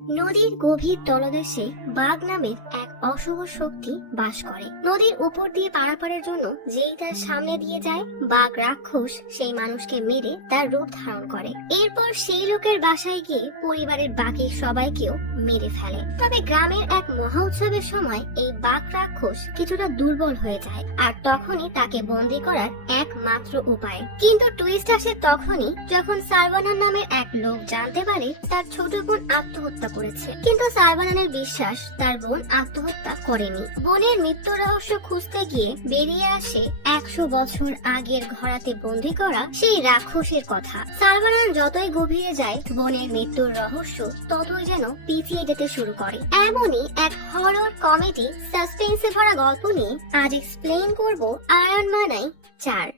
নদীর গভীর তলদেশে বাঘ নামের এক অশুভ শক্তি বাস করে। নদীর উপর দিয়ে পারাপারের জন্য যেই তার সামনে দিয়ে যায়, বাঘ রাক্ষস সেই মানুষকে মেরে তার রূপ ধারণ করে। এরপর সেই লোকের বাসায় গিয়ে পরিবারের বাকি সবাইকেও মেরে ফেলে। তবে গ্রামের এক মহা উৎসবের সময় এই বাঘ রাক্ষস কিছুটা দুর্বল হয়ে যায়, আর তখনই তাকে বন্দী করার একমাত্র উপায়। কিন্তু টুইস্ট আসে তখনই যখন সারবানান নামের এক লোক জানতে পারে তার ছোট বোন আত্মহত্যা করেছে। কিন্তু সারবানানের বিশ্বাস তার বোন আত্মহত্যা করেনি। বোনের মৃত্যুর রহস্য খুঁজতে গিয়ে বেরিয়ে আসে 100 বছর আগের ঘোড়াতে বন্দী করা সেই রাক্ষসের কথা। সারবানান যতই গভীরে যায়, বোনের মৃত্যুর রহস্য ততই যেন পিছিয়ে যেতে শুরু করে। এমনই এক হরর কমেডি সাসপেন্সে ভরা গল্প নিয়ে আজ এক্সপ্লেইন করব আয়রন মানাই 4।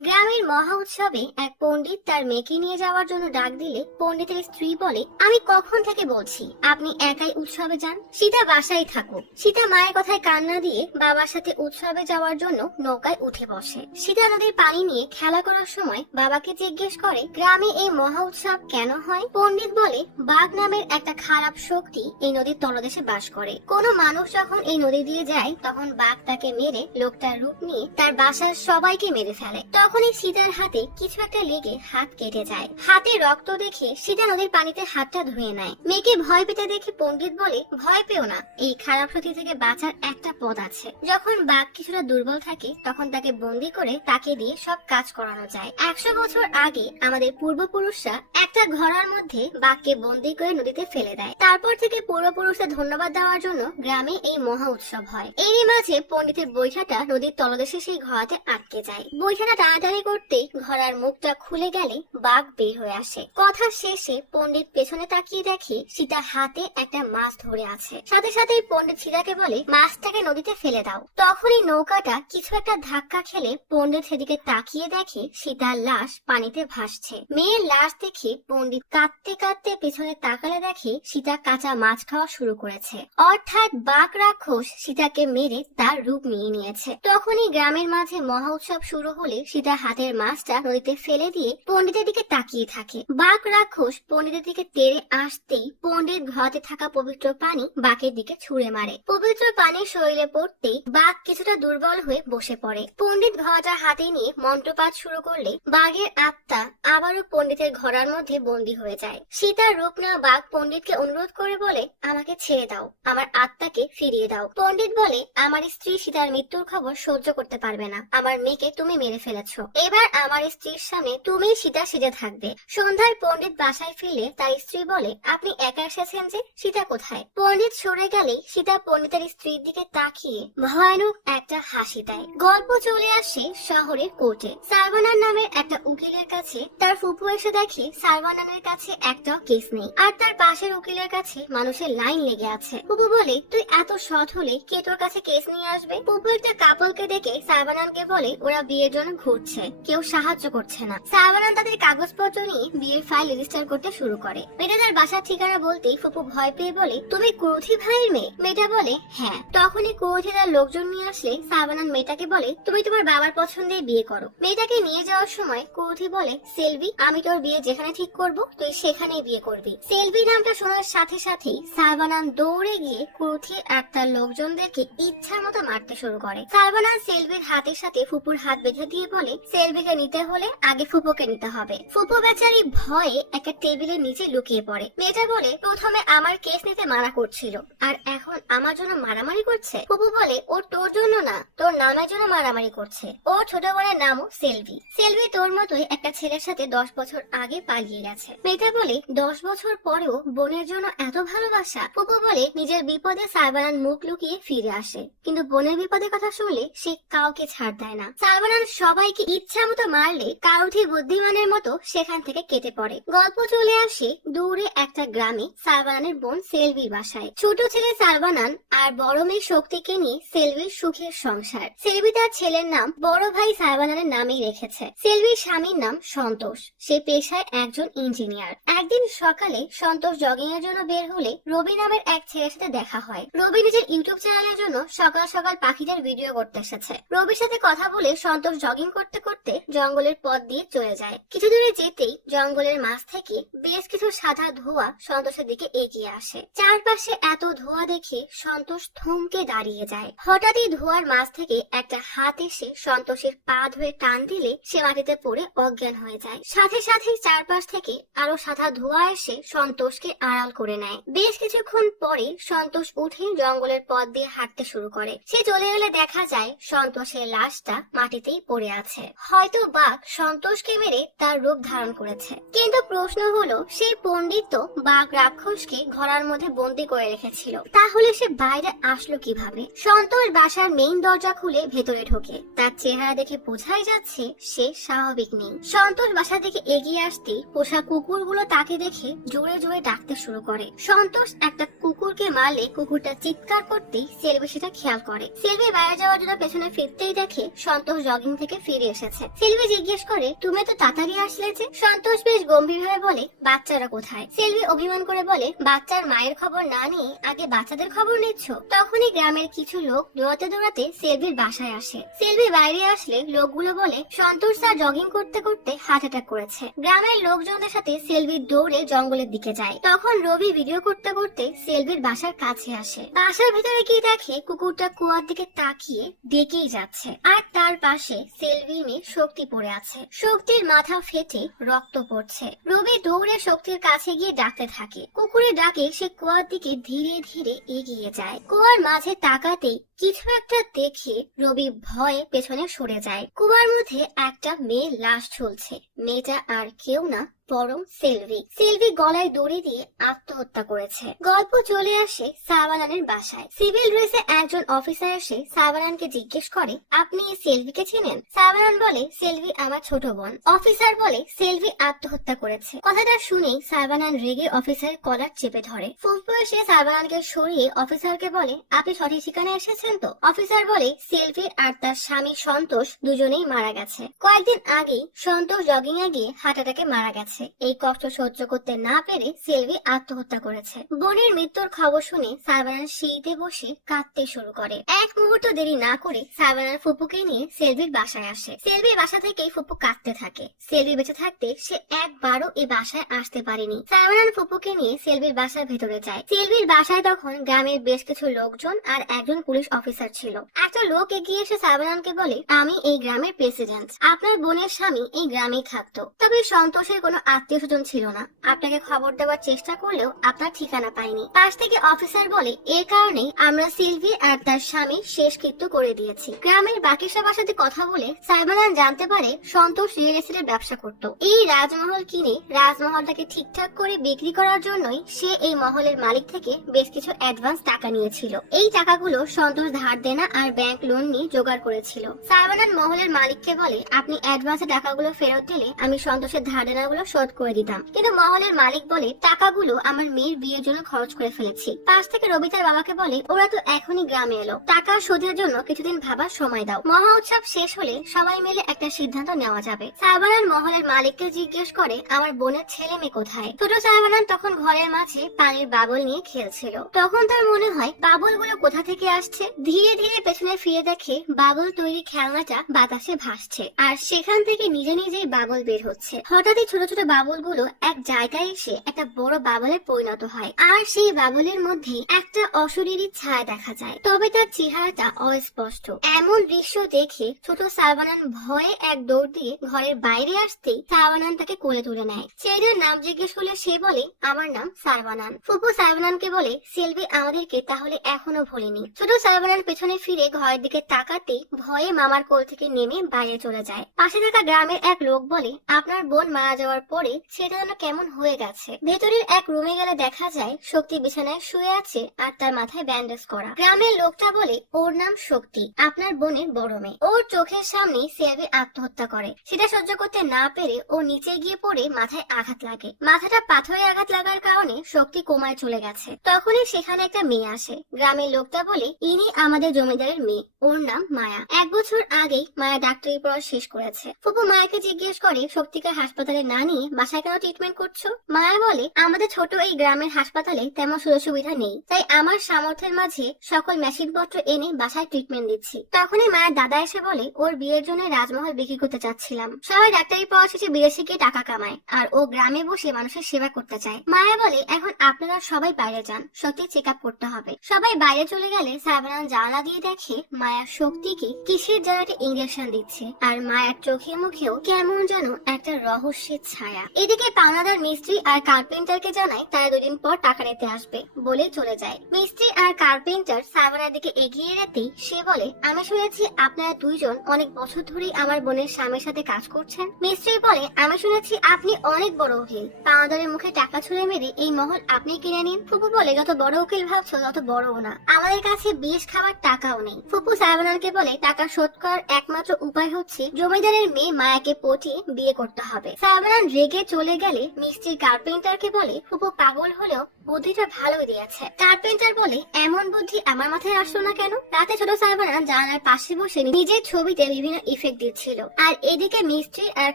গ্রামের মহা উৎসবে এক পণ্ডিত তার মেয়েকে নিয়ে যাওয়ার জন্য ডাক দিলে পণ্ডিতের স্ত্রী বলে, আমি কখন থেকে বলছি আপনি একাই উৎসবে যান, সীতা বাসায় থাকুক। সীতা মায়ের কথায় কান্না দিয়ে বাবার সাথে উৎসবে যাওয়ার জন্য নৌকায় উঠে বসে। সীতা নদীর পানি নিয়ে খেলা করার সময় বাবাকে জিজ্ঞেস করে, গ্রামে এই মহা উৎসব কেন হয়? পণ্ডিত বলে, বাঘ নামের একটা খারাপ শক্তি এই নদীর তলদেশে বাস করে। কোনো মানুষ যখন এই নদী দিয়ে যায়, তখন বাঘ তাকে মেরে লোকটার রূপ নিয়ে তার বাসার সবাইকে মেরে ফেলে। তখনই সীতার হাতে কিছু একটা লেগে হাত কেটে যায়। হাতে রক্ত দেখে সীতা নদীর পানিতে হাতটা ধুয়ে নেয়। মেয়েকে ভয় পেতে দেখে পণ্ডিত বলে, ভয় পেও না, এই খারাপ শক্তি থেকে বাঁচার একটা পথ আছে। যখন বাঘ কিছুটা দুর্বল থাকে, তখন তাকে বন্দি করে তাকে দিয়ে সব কাজ করানো যায়। 100 বছর আগে আমাদের পূর্বপুরুষরা একটা ঘোড়ার মধ্যে বাঘকে বন্দি করে নদীতে ফেলে দেয়। তারপর থেকে পূর্বপুরুষদের ধন্যবাদ দেওয়ার জন্য গ্রামে এই মহা উৎসব হয়। এরই মাঝে পণ্ডিতের বৈঠাটা নদীর তলদেশে সেই ঘোড়াতে আটকে যায়। বৈঠাটা টানাটানি করতে ঘোড়ার মুখটা খুলে গেলে বাঘ বের হয়ে আসে। কথা শেষে পণ্ডিত পেছনে তাকিয়ে দেখে সীতা হাতে একটা মাছ ধরে আছে। সাথে সাথেই পণ্ডিত সীতাকে বলে, মাছটাকে নদীতে ফেলে দাও। তখনই নৌকাটা কিছু একটা ধাক্কা খেলে পণ্ডিত সেদিকে তাকিয়ে দেখে সীতার লাশ পানিতে ভাসছে। মেয়ের লাশ দেখে পণ্ডিত কাঁদতে কাঁদতে পেছনে তাকালে দেখে সীতা কাঁচা মাছ খাওয়া শুরু করেছে। অর্থাৎ বাঘ রাক্ষস সীতাকে মেরে তার রূপ নিয়ে নিয়েছে। তখনই গ্রামের মাঝে মহা উৎসব শুরু হলে সীতা হাতের মাছটা নদীতে ফেলে দিয়ে পণ্ডিতের দিকে তাকিয়ে থাকে। বাঘ রাক্ষস পণ্ডিতের দিকে তেড়ে আসতেই পণ্ডিত ঘাতে থাকা পবিত্র পানি বাঘের দিকে ছুঁড়ে মারে। পবিত্র পানি শরীরে পড়তেই বাঘ কিছুটা দুর্বল হয়ে বসে পড়ে। পণ্ডিত ঘোড়াটা হাতে নিয়ে মন্ত্রপাঠ শুরু করলে বাঘের আত্মা আবারও পণ্ডিতের ঘোড়ার মধ্যে বন্দী হয়ে যায়। সীতার রূপ নেওয়া বাঘ পণ্ডিতকে অনুরোধ করে বলে, আমাকে ছেড়ে দাও, আমার আত্মাকে ফিরিয়ে দাও। পণ্ডিত বলে, আমার স্ত্রী সীতার মৃত্যুর খবর সহ্য করতে পারবে না, আমার মেয়েকে তুমি মেরে ফেলেছো, এবার আমার স্ত্রীর সামনে তুমি সীতা সেজে থাকবে। সন্ধ্যায় পণ্ডিত বাসায় ফিরলে তার স্ত্রী বলে, আপনি একা এসেছেন যে, সীতা কোথায়? পণ্ডিত সরে গেলে সীতা পণ্ডিতের স্ত্রীর দিকে তাকিয়ে ভয়ানক একটা হাসি দেয়। গল্প চলে আসে শহরের কোর্টে। সারবানান নামের একটা উকিলের কাছে তার ফুপু এসে দেখে সারবানানের কাছে একটা কেস নেই, আর তার পাশের উকিলের কাছে মানুষের লাইন লেগে আছে। ফুপু বলে, তুই এত সৎ হলে কে তোর কাছে কেস নিয়ে আসবে? ফুপু একটা কাপলকে দেখে সারবানানকে বলে, ওরা বিয়ের জন্য ঘুরছে, কেউ সাহায্য করছে না। সারবানান তাদের কাগজপত্র নিয়ে বিয়ের ফাইল রেজিস্টার করতে শুরু করে। মেয়েটা তার বাসার ঠিকানা বলতেই ফুপু ভয় পেয়ে বলে, তুমি ক্রোধী ভাইয়ের মেয়ে? মেয়েটা বলে, হ্যাঁ। তখনই ক্রোধী তার লোকজন নিয়ে আসলে সারবানান মেয়েটাকে বলে, তুমি তোমার বাবার পছন্দে বিয়ে করো। মেয়েটাকে নিয়ে যাওয়ার সময় ক্রোধী বলে, সেলভি, আমি তোর বিয়ে যেখানে ঠিক করব তুই সেখানেই বিয়ে করবি। সেলভি নামটা শোনার সাথে সাথেই সারবানান দৌড়ে গিয়ে ক্রোধী আর তার লোকজনদেরকে ইচ্ছা মতো মারতে শুরু করে। সারবানান সেলভির হাতের সাথে ফুপুর হাত বেঁধে দিয়ে বলে, সেলভিকে নিতে হলে আগে ফুপুকে নিতে হবে। ফুপু বেচারি ভয়ে একটা টেবিলের নিচে লুকিয়ে পড়ে। মেয়েটা বলে, প্রথমে আমার কেস নিতে মানা করছিল, আর এখন আমার জন্য মারামারি করছে। ফুপু বলে, ও তোর জন্য না, তোর নামের জন্য মারামারি করছে। ও ছোট বোনের নামও সেলভি। সেলভি তোর মতোই একটা ছেলের সাথে 10 বছর আগে পালিয়ে গেছে। মেয়েটা বলে, 10 বছর পরেও বোনের জন্য এত ভালোবাসা? ফুপু বলে, নিজের বিপদে সারবানান মুখ লুকিয়ে ফিরে আসে, কিন্তু বোনের বিপদের কথা শুনলে সে কাউকে ছাড় দেয় না। সারবানান সবাইকে ইচ্ছা মতো মারলে কারুঠি বুদ্ধিমানের মতো সেখান থেকে কেটে পড়ে। গল্প চলে আসে দূরে একটা গ্রামে সারবানানের বোন সেলভির বাসায়। ছোট ছেলে সারবানান আর বড় মেয়ে শক্তিকে নিয়ে সেলভির সুখের সংসার। সেলভি তার ছেলের নাম বড় ভাই সারবানানের নামেই রেখেছে। সেলভির স্বামীর নাম সন্তোষ, সে পেশায় একজন ইঞ্জিনিয়ার। একদিন সকালে সন্তোষ জগিং এর জন্য বের হলে রবি নামের এক ছেলের সাথে দেখা হয়। রবি নিজের ইউটিউব চ্যানেলের জন্য সকাল সকাল পাখিদের ভিডিও করতে এসেছে। রবির সাথে কথা বলে সন্তোষ জগিং করতে করতে করতে জঙ্গলের পথ দিয়ে চলে যায়। কিছু দূরে যেতেই জঙ্গলের মাঝ থেকে বেশ কিছু সাদা ধোঁয়া সন্তোষের দিকে এগিয়ে আসে। চারপাশে এত ধোঁয়া দেখে সন্তোষ থমকে দাঁড়িয়ে যায়। হঠাৎই ধোঁয়ার মাঝ থেকে একটা হাত এসে সন্তোষের পা ধরে টান দিলে সে মাটিতে পড়ে অজ্ঞান হয়ে যায়। সাথে সাথে চারপাশ থেকে আরো সাদা ধোঁয়া এসে সন্তোষকে আড়াল করে নেয়। বেশ কিছুক্ষণ পরে সন্তোষ উঠে জঙ্গলের পথ দিয়ে হাঁটতে শুরু করে। সে চলে গেলে দেখা যায় সন্তোষের লাশটা মাটিতেই পড়ে আছে। হয়তো বাঘ সন্তোষকে মেরে তার রূপ ধারণ করেছে। কিন্তু প্রশ্ন হলো, সেই পণ্ডিত তো বাঘ রাক্ষসকে ঘোড়ার মধ্যে বন্দি করে রেখেছিল, তাহলে সে বাইরে আসলো কিভাবে? সন্তোষ বাসার মেইন দরজা খুলে ভেতরে ঢোকে। তার চেহারা দেখে বোঝাই যাচ্ছে সে স্বাভাবিক নেই। সন্তোষ বাসা থেকে এগিয়ে আসতেই পোষা কুকুরগুলো তাকে দেখে জোরে জোরে ডাকতে শুরু করে। সন্তোষ একটা কুকুরকে মারলে কুকুরটা চিৎকার করতেই সেলভি সেটা খেয়াল করে। সেলভি বাইরে যাওয়ার জন্য পেছনে ফিরতেই দেখে সন্তোষ জগিং থেকে ফিরে এসেছে। সেলভি জিজ্ঞেস করে, তুমি তো তাড়াতাড়ি আসলে যে? সন্তোষ বেশ গম্ভীরভাবে বলে, বাচ্চারা কোথায়? সেলভি অভিমান করে বলে, বাচ্চার মায়ের খবর না নিয়ে আগে বাচ্চাদের খবর নিচ্ছ? তখনই গ্রামের কিছু লোক দৌড়াতে দৌড়াতে সেলভির বাসায় আসে। সেলভি বাইরে আসলে লোকগুলো বলে, সন্তোষ স্যার জগিং করতে করতে হার্ট অ্যাটাক করেছে। গ্রামের লোকজনদের সাথে সেলভি দৌড়ে জঙ্গলের দিকে যায়। তখন রবি ভিডিও করতে করতে সেলভির বাসার কাছে আসে। বাসার ভেতরে গিয়ে দেখে কুকুরটা কুয়ার দিকে তাকিয়ে ডেকেই যাচ্ছে, আর তার পাশে সেলভির মেয়ে শক্তি পড়ে আছে। শক্তির মাথা ফেটে রক্ত পড়ছে। রবি দৌড়ে শক্তির কাছে গিয়ে ডাকতে থাকে। কুকুরের ডাকে সে কুয়ার দিকে ধীরে ধীরে এগিয়ে যায়। কুয়ার মাঝে তাকাতেই কিছু একটা দেখে রবি ভয়ে পেছনে সরে যায়। কুয়ার মধ্যে একটা মেয়ে লাশ ঝুলছে। মেয়েটা আর কেউ না, বরং সেলভি। সেলভি গলায় দড়ি দিয়ে আত্মহত্যা করেছে। গল্প চলে আসে সাবানানের বাসায়। সিভিল ড্রেসে একজন অফিসার এসে সাবানানকে জিজ্ঞেস করে, আপনি এই সেলভিকে চেনেন? সাবানান বলে, সেলভি আমার ছোট বোন। অফিসার বলে, সেলভি আত্মহত্যা করেছে। কথাটা শুনেই সাবানান রেগে অফিসারের কলার চেপে ধরে। ফুসফু এসে সাবানানকে সরিয়ে অফিসারকে বলে, আপনি সঠিক ঠিকানায় এসেছেন তো? অফিসার বলে, সেলভি আর তার স্বামী সন্তোষ দুজনেই মারা গেছে। কয়েকদিন আগেই সন্তোষ জগিং এ গিয়ে হার্ট অ্যাটাকে মারা গেছে। এই কষ্ট সহ্য করতে না পেরে সেলভি আত্মহত্যা করেছে। বোনের মৃত্যুর খবর শুনে সাবানান সিঁড়িতে বসে কাঁদতে শুরু করে। এক মুহূর্ত দেরি না করে সাবানান ফুপুকে নিয়ে সেলভির বাসায় আসে। সেলভির বাসা থেকেই ফুপু কাঁদতে থাকে। সেলভি বেঁচে থাকতে সে একবারও এই বাসায় আসতে পারেনি। সাবানান ফুপুকে নিয়ে সেলভির বাসার ভেতরে যায়। সেলভির বাসায় তখন গ্রামের বেশ কিছু লোকজন আর একজন পুলিশ অফিসার ছিল। একটা লোক এগিয়ে এসে সাবানানকে বলে, আমি এই গ্রামের প্রেসিডেন্ট। আপনার বোনের স্বামী এই গ্রামেই থাকতো, তবে সন্তোষের কোনো আত্মীয় স্বজন ছিল না। আপনাকে খবর দেওয়ার চেষ্টা করলেও আপনার ঠিকানা পাইনি। পাশ থেকে অফিসার বলে, এর কারণেই আমরা সিলভি আর তার স্বামী শেষকৃত্য করে দিয়েছি। গ্রামের বাকি সবার সাথে কথা বলে সাইবানান জানতে পারে সন্তোষ রিয়েল এস্টেটের ব্যবসা করত। এই রাজমহল কিনে রাজমহলটাকে ঠিকঠাক করে বিক্রি করার জন্যই সে এই মহলের মালিক থেকে বেশ কিছু অ্যাডভান্স টাকা নিয়েছিল। এই টাকাগুলো সন্তোষ ধার দেনা আর ব্যাংক লোন নিয়ে জোগাড় করেছিল। সাইবানান মহলের মালিককে বলে, আপনি অ্যাডভান্সে টাকাগুলো ফেরত দিলে আমি সন্তোষের ধার দেনাগুলো শোধ করে দিতাম। কিন্তু মহলের মালিক বলে, টাকাগুলো আমার মেয়ের বিয়ের জন্য খরচ করে ফেলেছি। পাশ থেকে রবি তার বাবাকে বলে, ওরা তো এখনই গ্রামে এলো, টাকা শোধের জন্য কিছুদিন ভাবার সময় দাও। মহা উৎসব শেষ হলে সবাই মিলে একটা সিদ্ধান্ত নেওয়া যাবে। সাইবানান মহলের মালিককে জিজ্ঞেস করে, আমার বোনের ছেলে মেয়ে কোথায়? ছোট সাইবানান তখন ঘরের মাঝে পানির বাবল নিয়ে খেলছিল। তখন তার মনে হয় বাবলগুলো কোথা থেকে আসছে। ধীরে ধীরে পেছনে ফিরে দেখে বাবল তৈরি খেলনাটা বাতাসে ভাসছে, আর সেখান থেকে নিজে নিজেই বাবল বের হচ্ছে। হঠাৎই ছোট ছোট বাবলগুলো এক জায়গায় এসে একটা বড় বাবলে পরিণত হয়, আর সেই বাবলের মধ্যে একটা অশরীরী ছায়া দেখা যায়, তবে তার চেহারাটা অস্পষ্ট। এমন দৃশ্য দেখে ছোট সাইবানান ভয়ে এক দৌড় দিয়ে ঘরের বাইরে আসতেই সাইবানান তাকে কোলে তুলে নেয়। ছেলেটার নাম জিজ্ঞেস করলে সে বলে, আমার নাম সাইবানান। ফুপু সাইবানানকে বলে, সেলভি আমাদেরকে তাহলে এখনো ভোলেনি। ছোট সাইবানান পেছনে ফিরে ঘরের দিকে তাকাতেই ভয়ে মামার কোল থেকে নেমে বাইরে চলে যায়। পাশে থাকা গ্রামের এক লোক বলে, আপনার বোন মারা যাওয়ার পরে সেটা যেন কেমন হয়ে গেছে। ভেতরের এক রুমে গেলে দেখা যায় শক্তি বিছানায় শুয়ে আছে আর তার মাথায় ব্যান্ডেজ করা। গ্রামের লোকটা বলে, ওর নাম শক্তি, আপনার বোনের বড় মেয়ে। ওর চোখের সামনে সেলভি আত্মহত্যা করে। সেটা সহ্য করতে না পেরে ও নিচে গিয়ে পড়ে মাথায় আঘাত লাগে। মাথাটা পাথরে আঘাত লাগার কারণে শক্তি কোমায় চলে গেছে। তখনই সেখানে একটা মেয়ে আসে। গ্রামের লোকটা বলে, ইনি আমাদের জমিদারের মেয়ে, ওর নাম মায়া। 1 বছর আগেই মায়া ডাক্তারি পড়া শেষ করেছে। ফুপু মায়াকে জিজ্ঞেস করে শক্তিকে হাসপাতালে না নিয়ে বাসায় কেন ট্রিটমেন্ট করছো। মায়া বলে আমাদের ছোট এই গ্রামের হাসপাতালে তেমন সুযোগ সুবিধা নেই, তাই আমার সামর্থ্যের মাঝে সকল মেশিনপত্র এনে বাসায় ট্রিটমেন্ট দিচ্ছি। তখনই মায়ের দাদা এসে বলে ওর বিয়ের জন্য রাজমহল বিক্রি করতে চাচ্ছিলাম। সবাই ডাক্তারি পড়া শেষে বিদেশে গিয়ে টাকা কামায়, আর ও গ্রামে বসে মানুষের সেবা করতে চায়। মায়া বলে এখন আপনারা সবাই বাইরে যান, সত্যি চেক আপ করতে হবে। সবাই বাইরে চলে গেলে সাইবানান জানালা দিয়ে দেখে মায়া শক্তিকে কিসের যেন একটা ইঞ্জেকশন দিচ্ছে, আর মায়ের চোখে মুখেও কেমন যেন একটা রহস্যের ছায়া। এদিকে পাওনাদার মিস্ত্রি আর কার্পেন্টারকে জানায় তারা 2 দিন পর টাকা নিতে আসবে বলে চলে যায়। মিস্ত্রি আর কার্পেন্টার সাইবানার দিকে এগিয়ে যেতেই সে বলে আমি শুনেছি আপনারা 2 জন অনেক বছর ধরেই আমার বোনের স্বামীর সাথে কাজ করছেন। মিস্ত্রি বলে আমি শুনেছি আপনি অনেক বড় উকিল, পাওনাদারের মুখে টাকা ছুঁড়ে মেরে এই মহল আপনি কিনে নিন। ফুপু বলে যত বড় উকিল ভাবছো তত বড়ও না, আমাদের কাছে বিষ খাবার টাকাও নেই। ফুপু সাইবানানকে বলে টাকা শোধ করার একমাত্র উপায় হচ্ছে জমিদারের মেয়ে মায়াকে পটিয়ে বিয়ে করতে হবে। সাইবানান রেগে চলে গেলে মিস্ত্রি কার্পেন্টারকে বলে ফুপু পাগল হলেও বুদ্ধিটা ভালোই দিয়েছে। কার্পেন্টার বলে এমন বুদ্ধি আমার মাথায় আসলো না কেন। রাতে ছোট সাইবানান জানালার পাশে বসে নিজের ছবিতে বিভিন্ন ইফেক্ট দিচ্ছিল, আর এদিকে মিস্ত্রি আর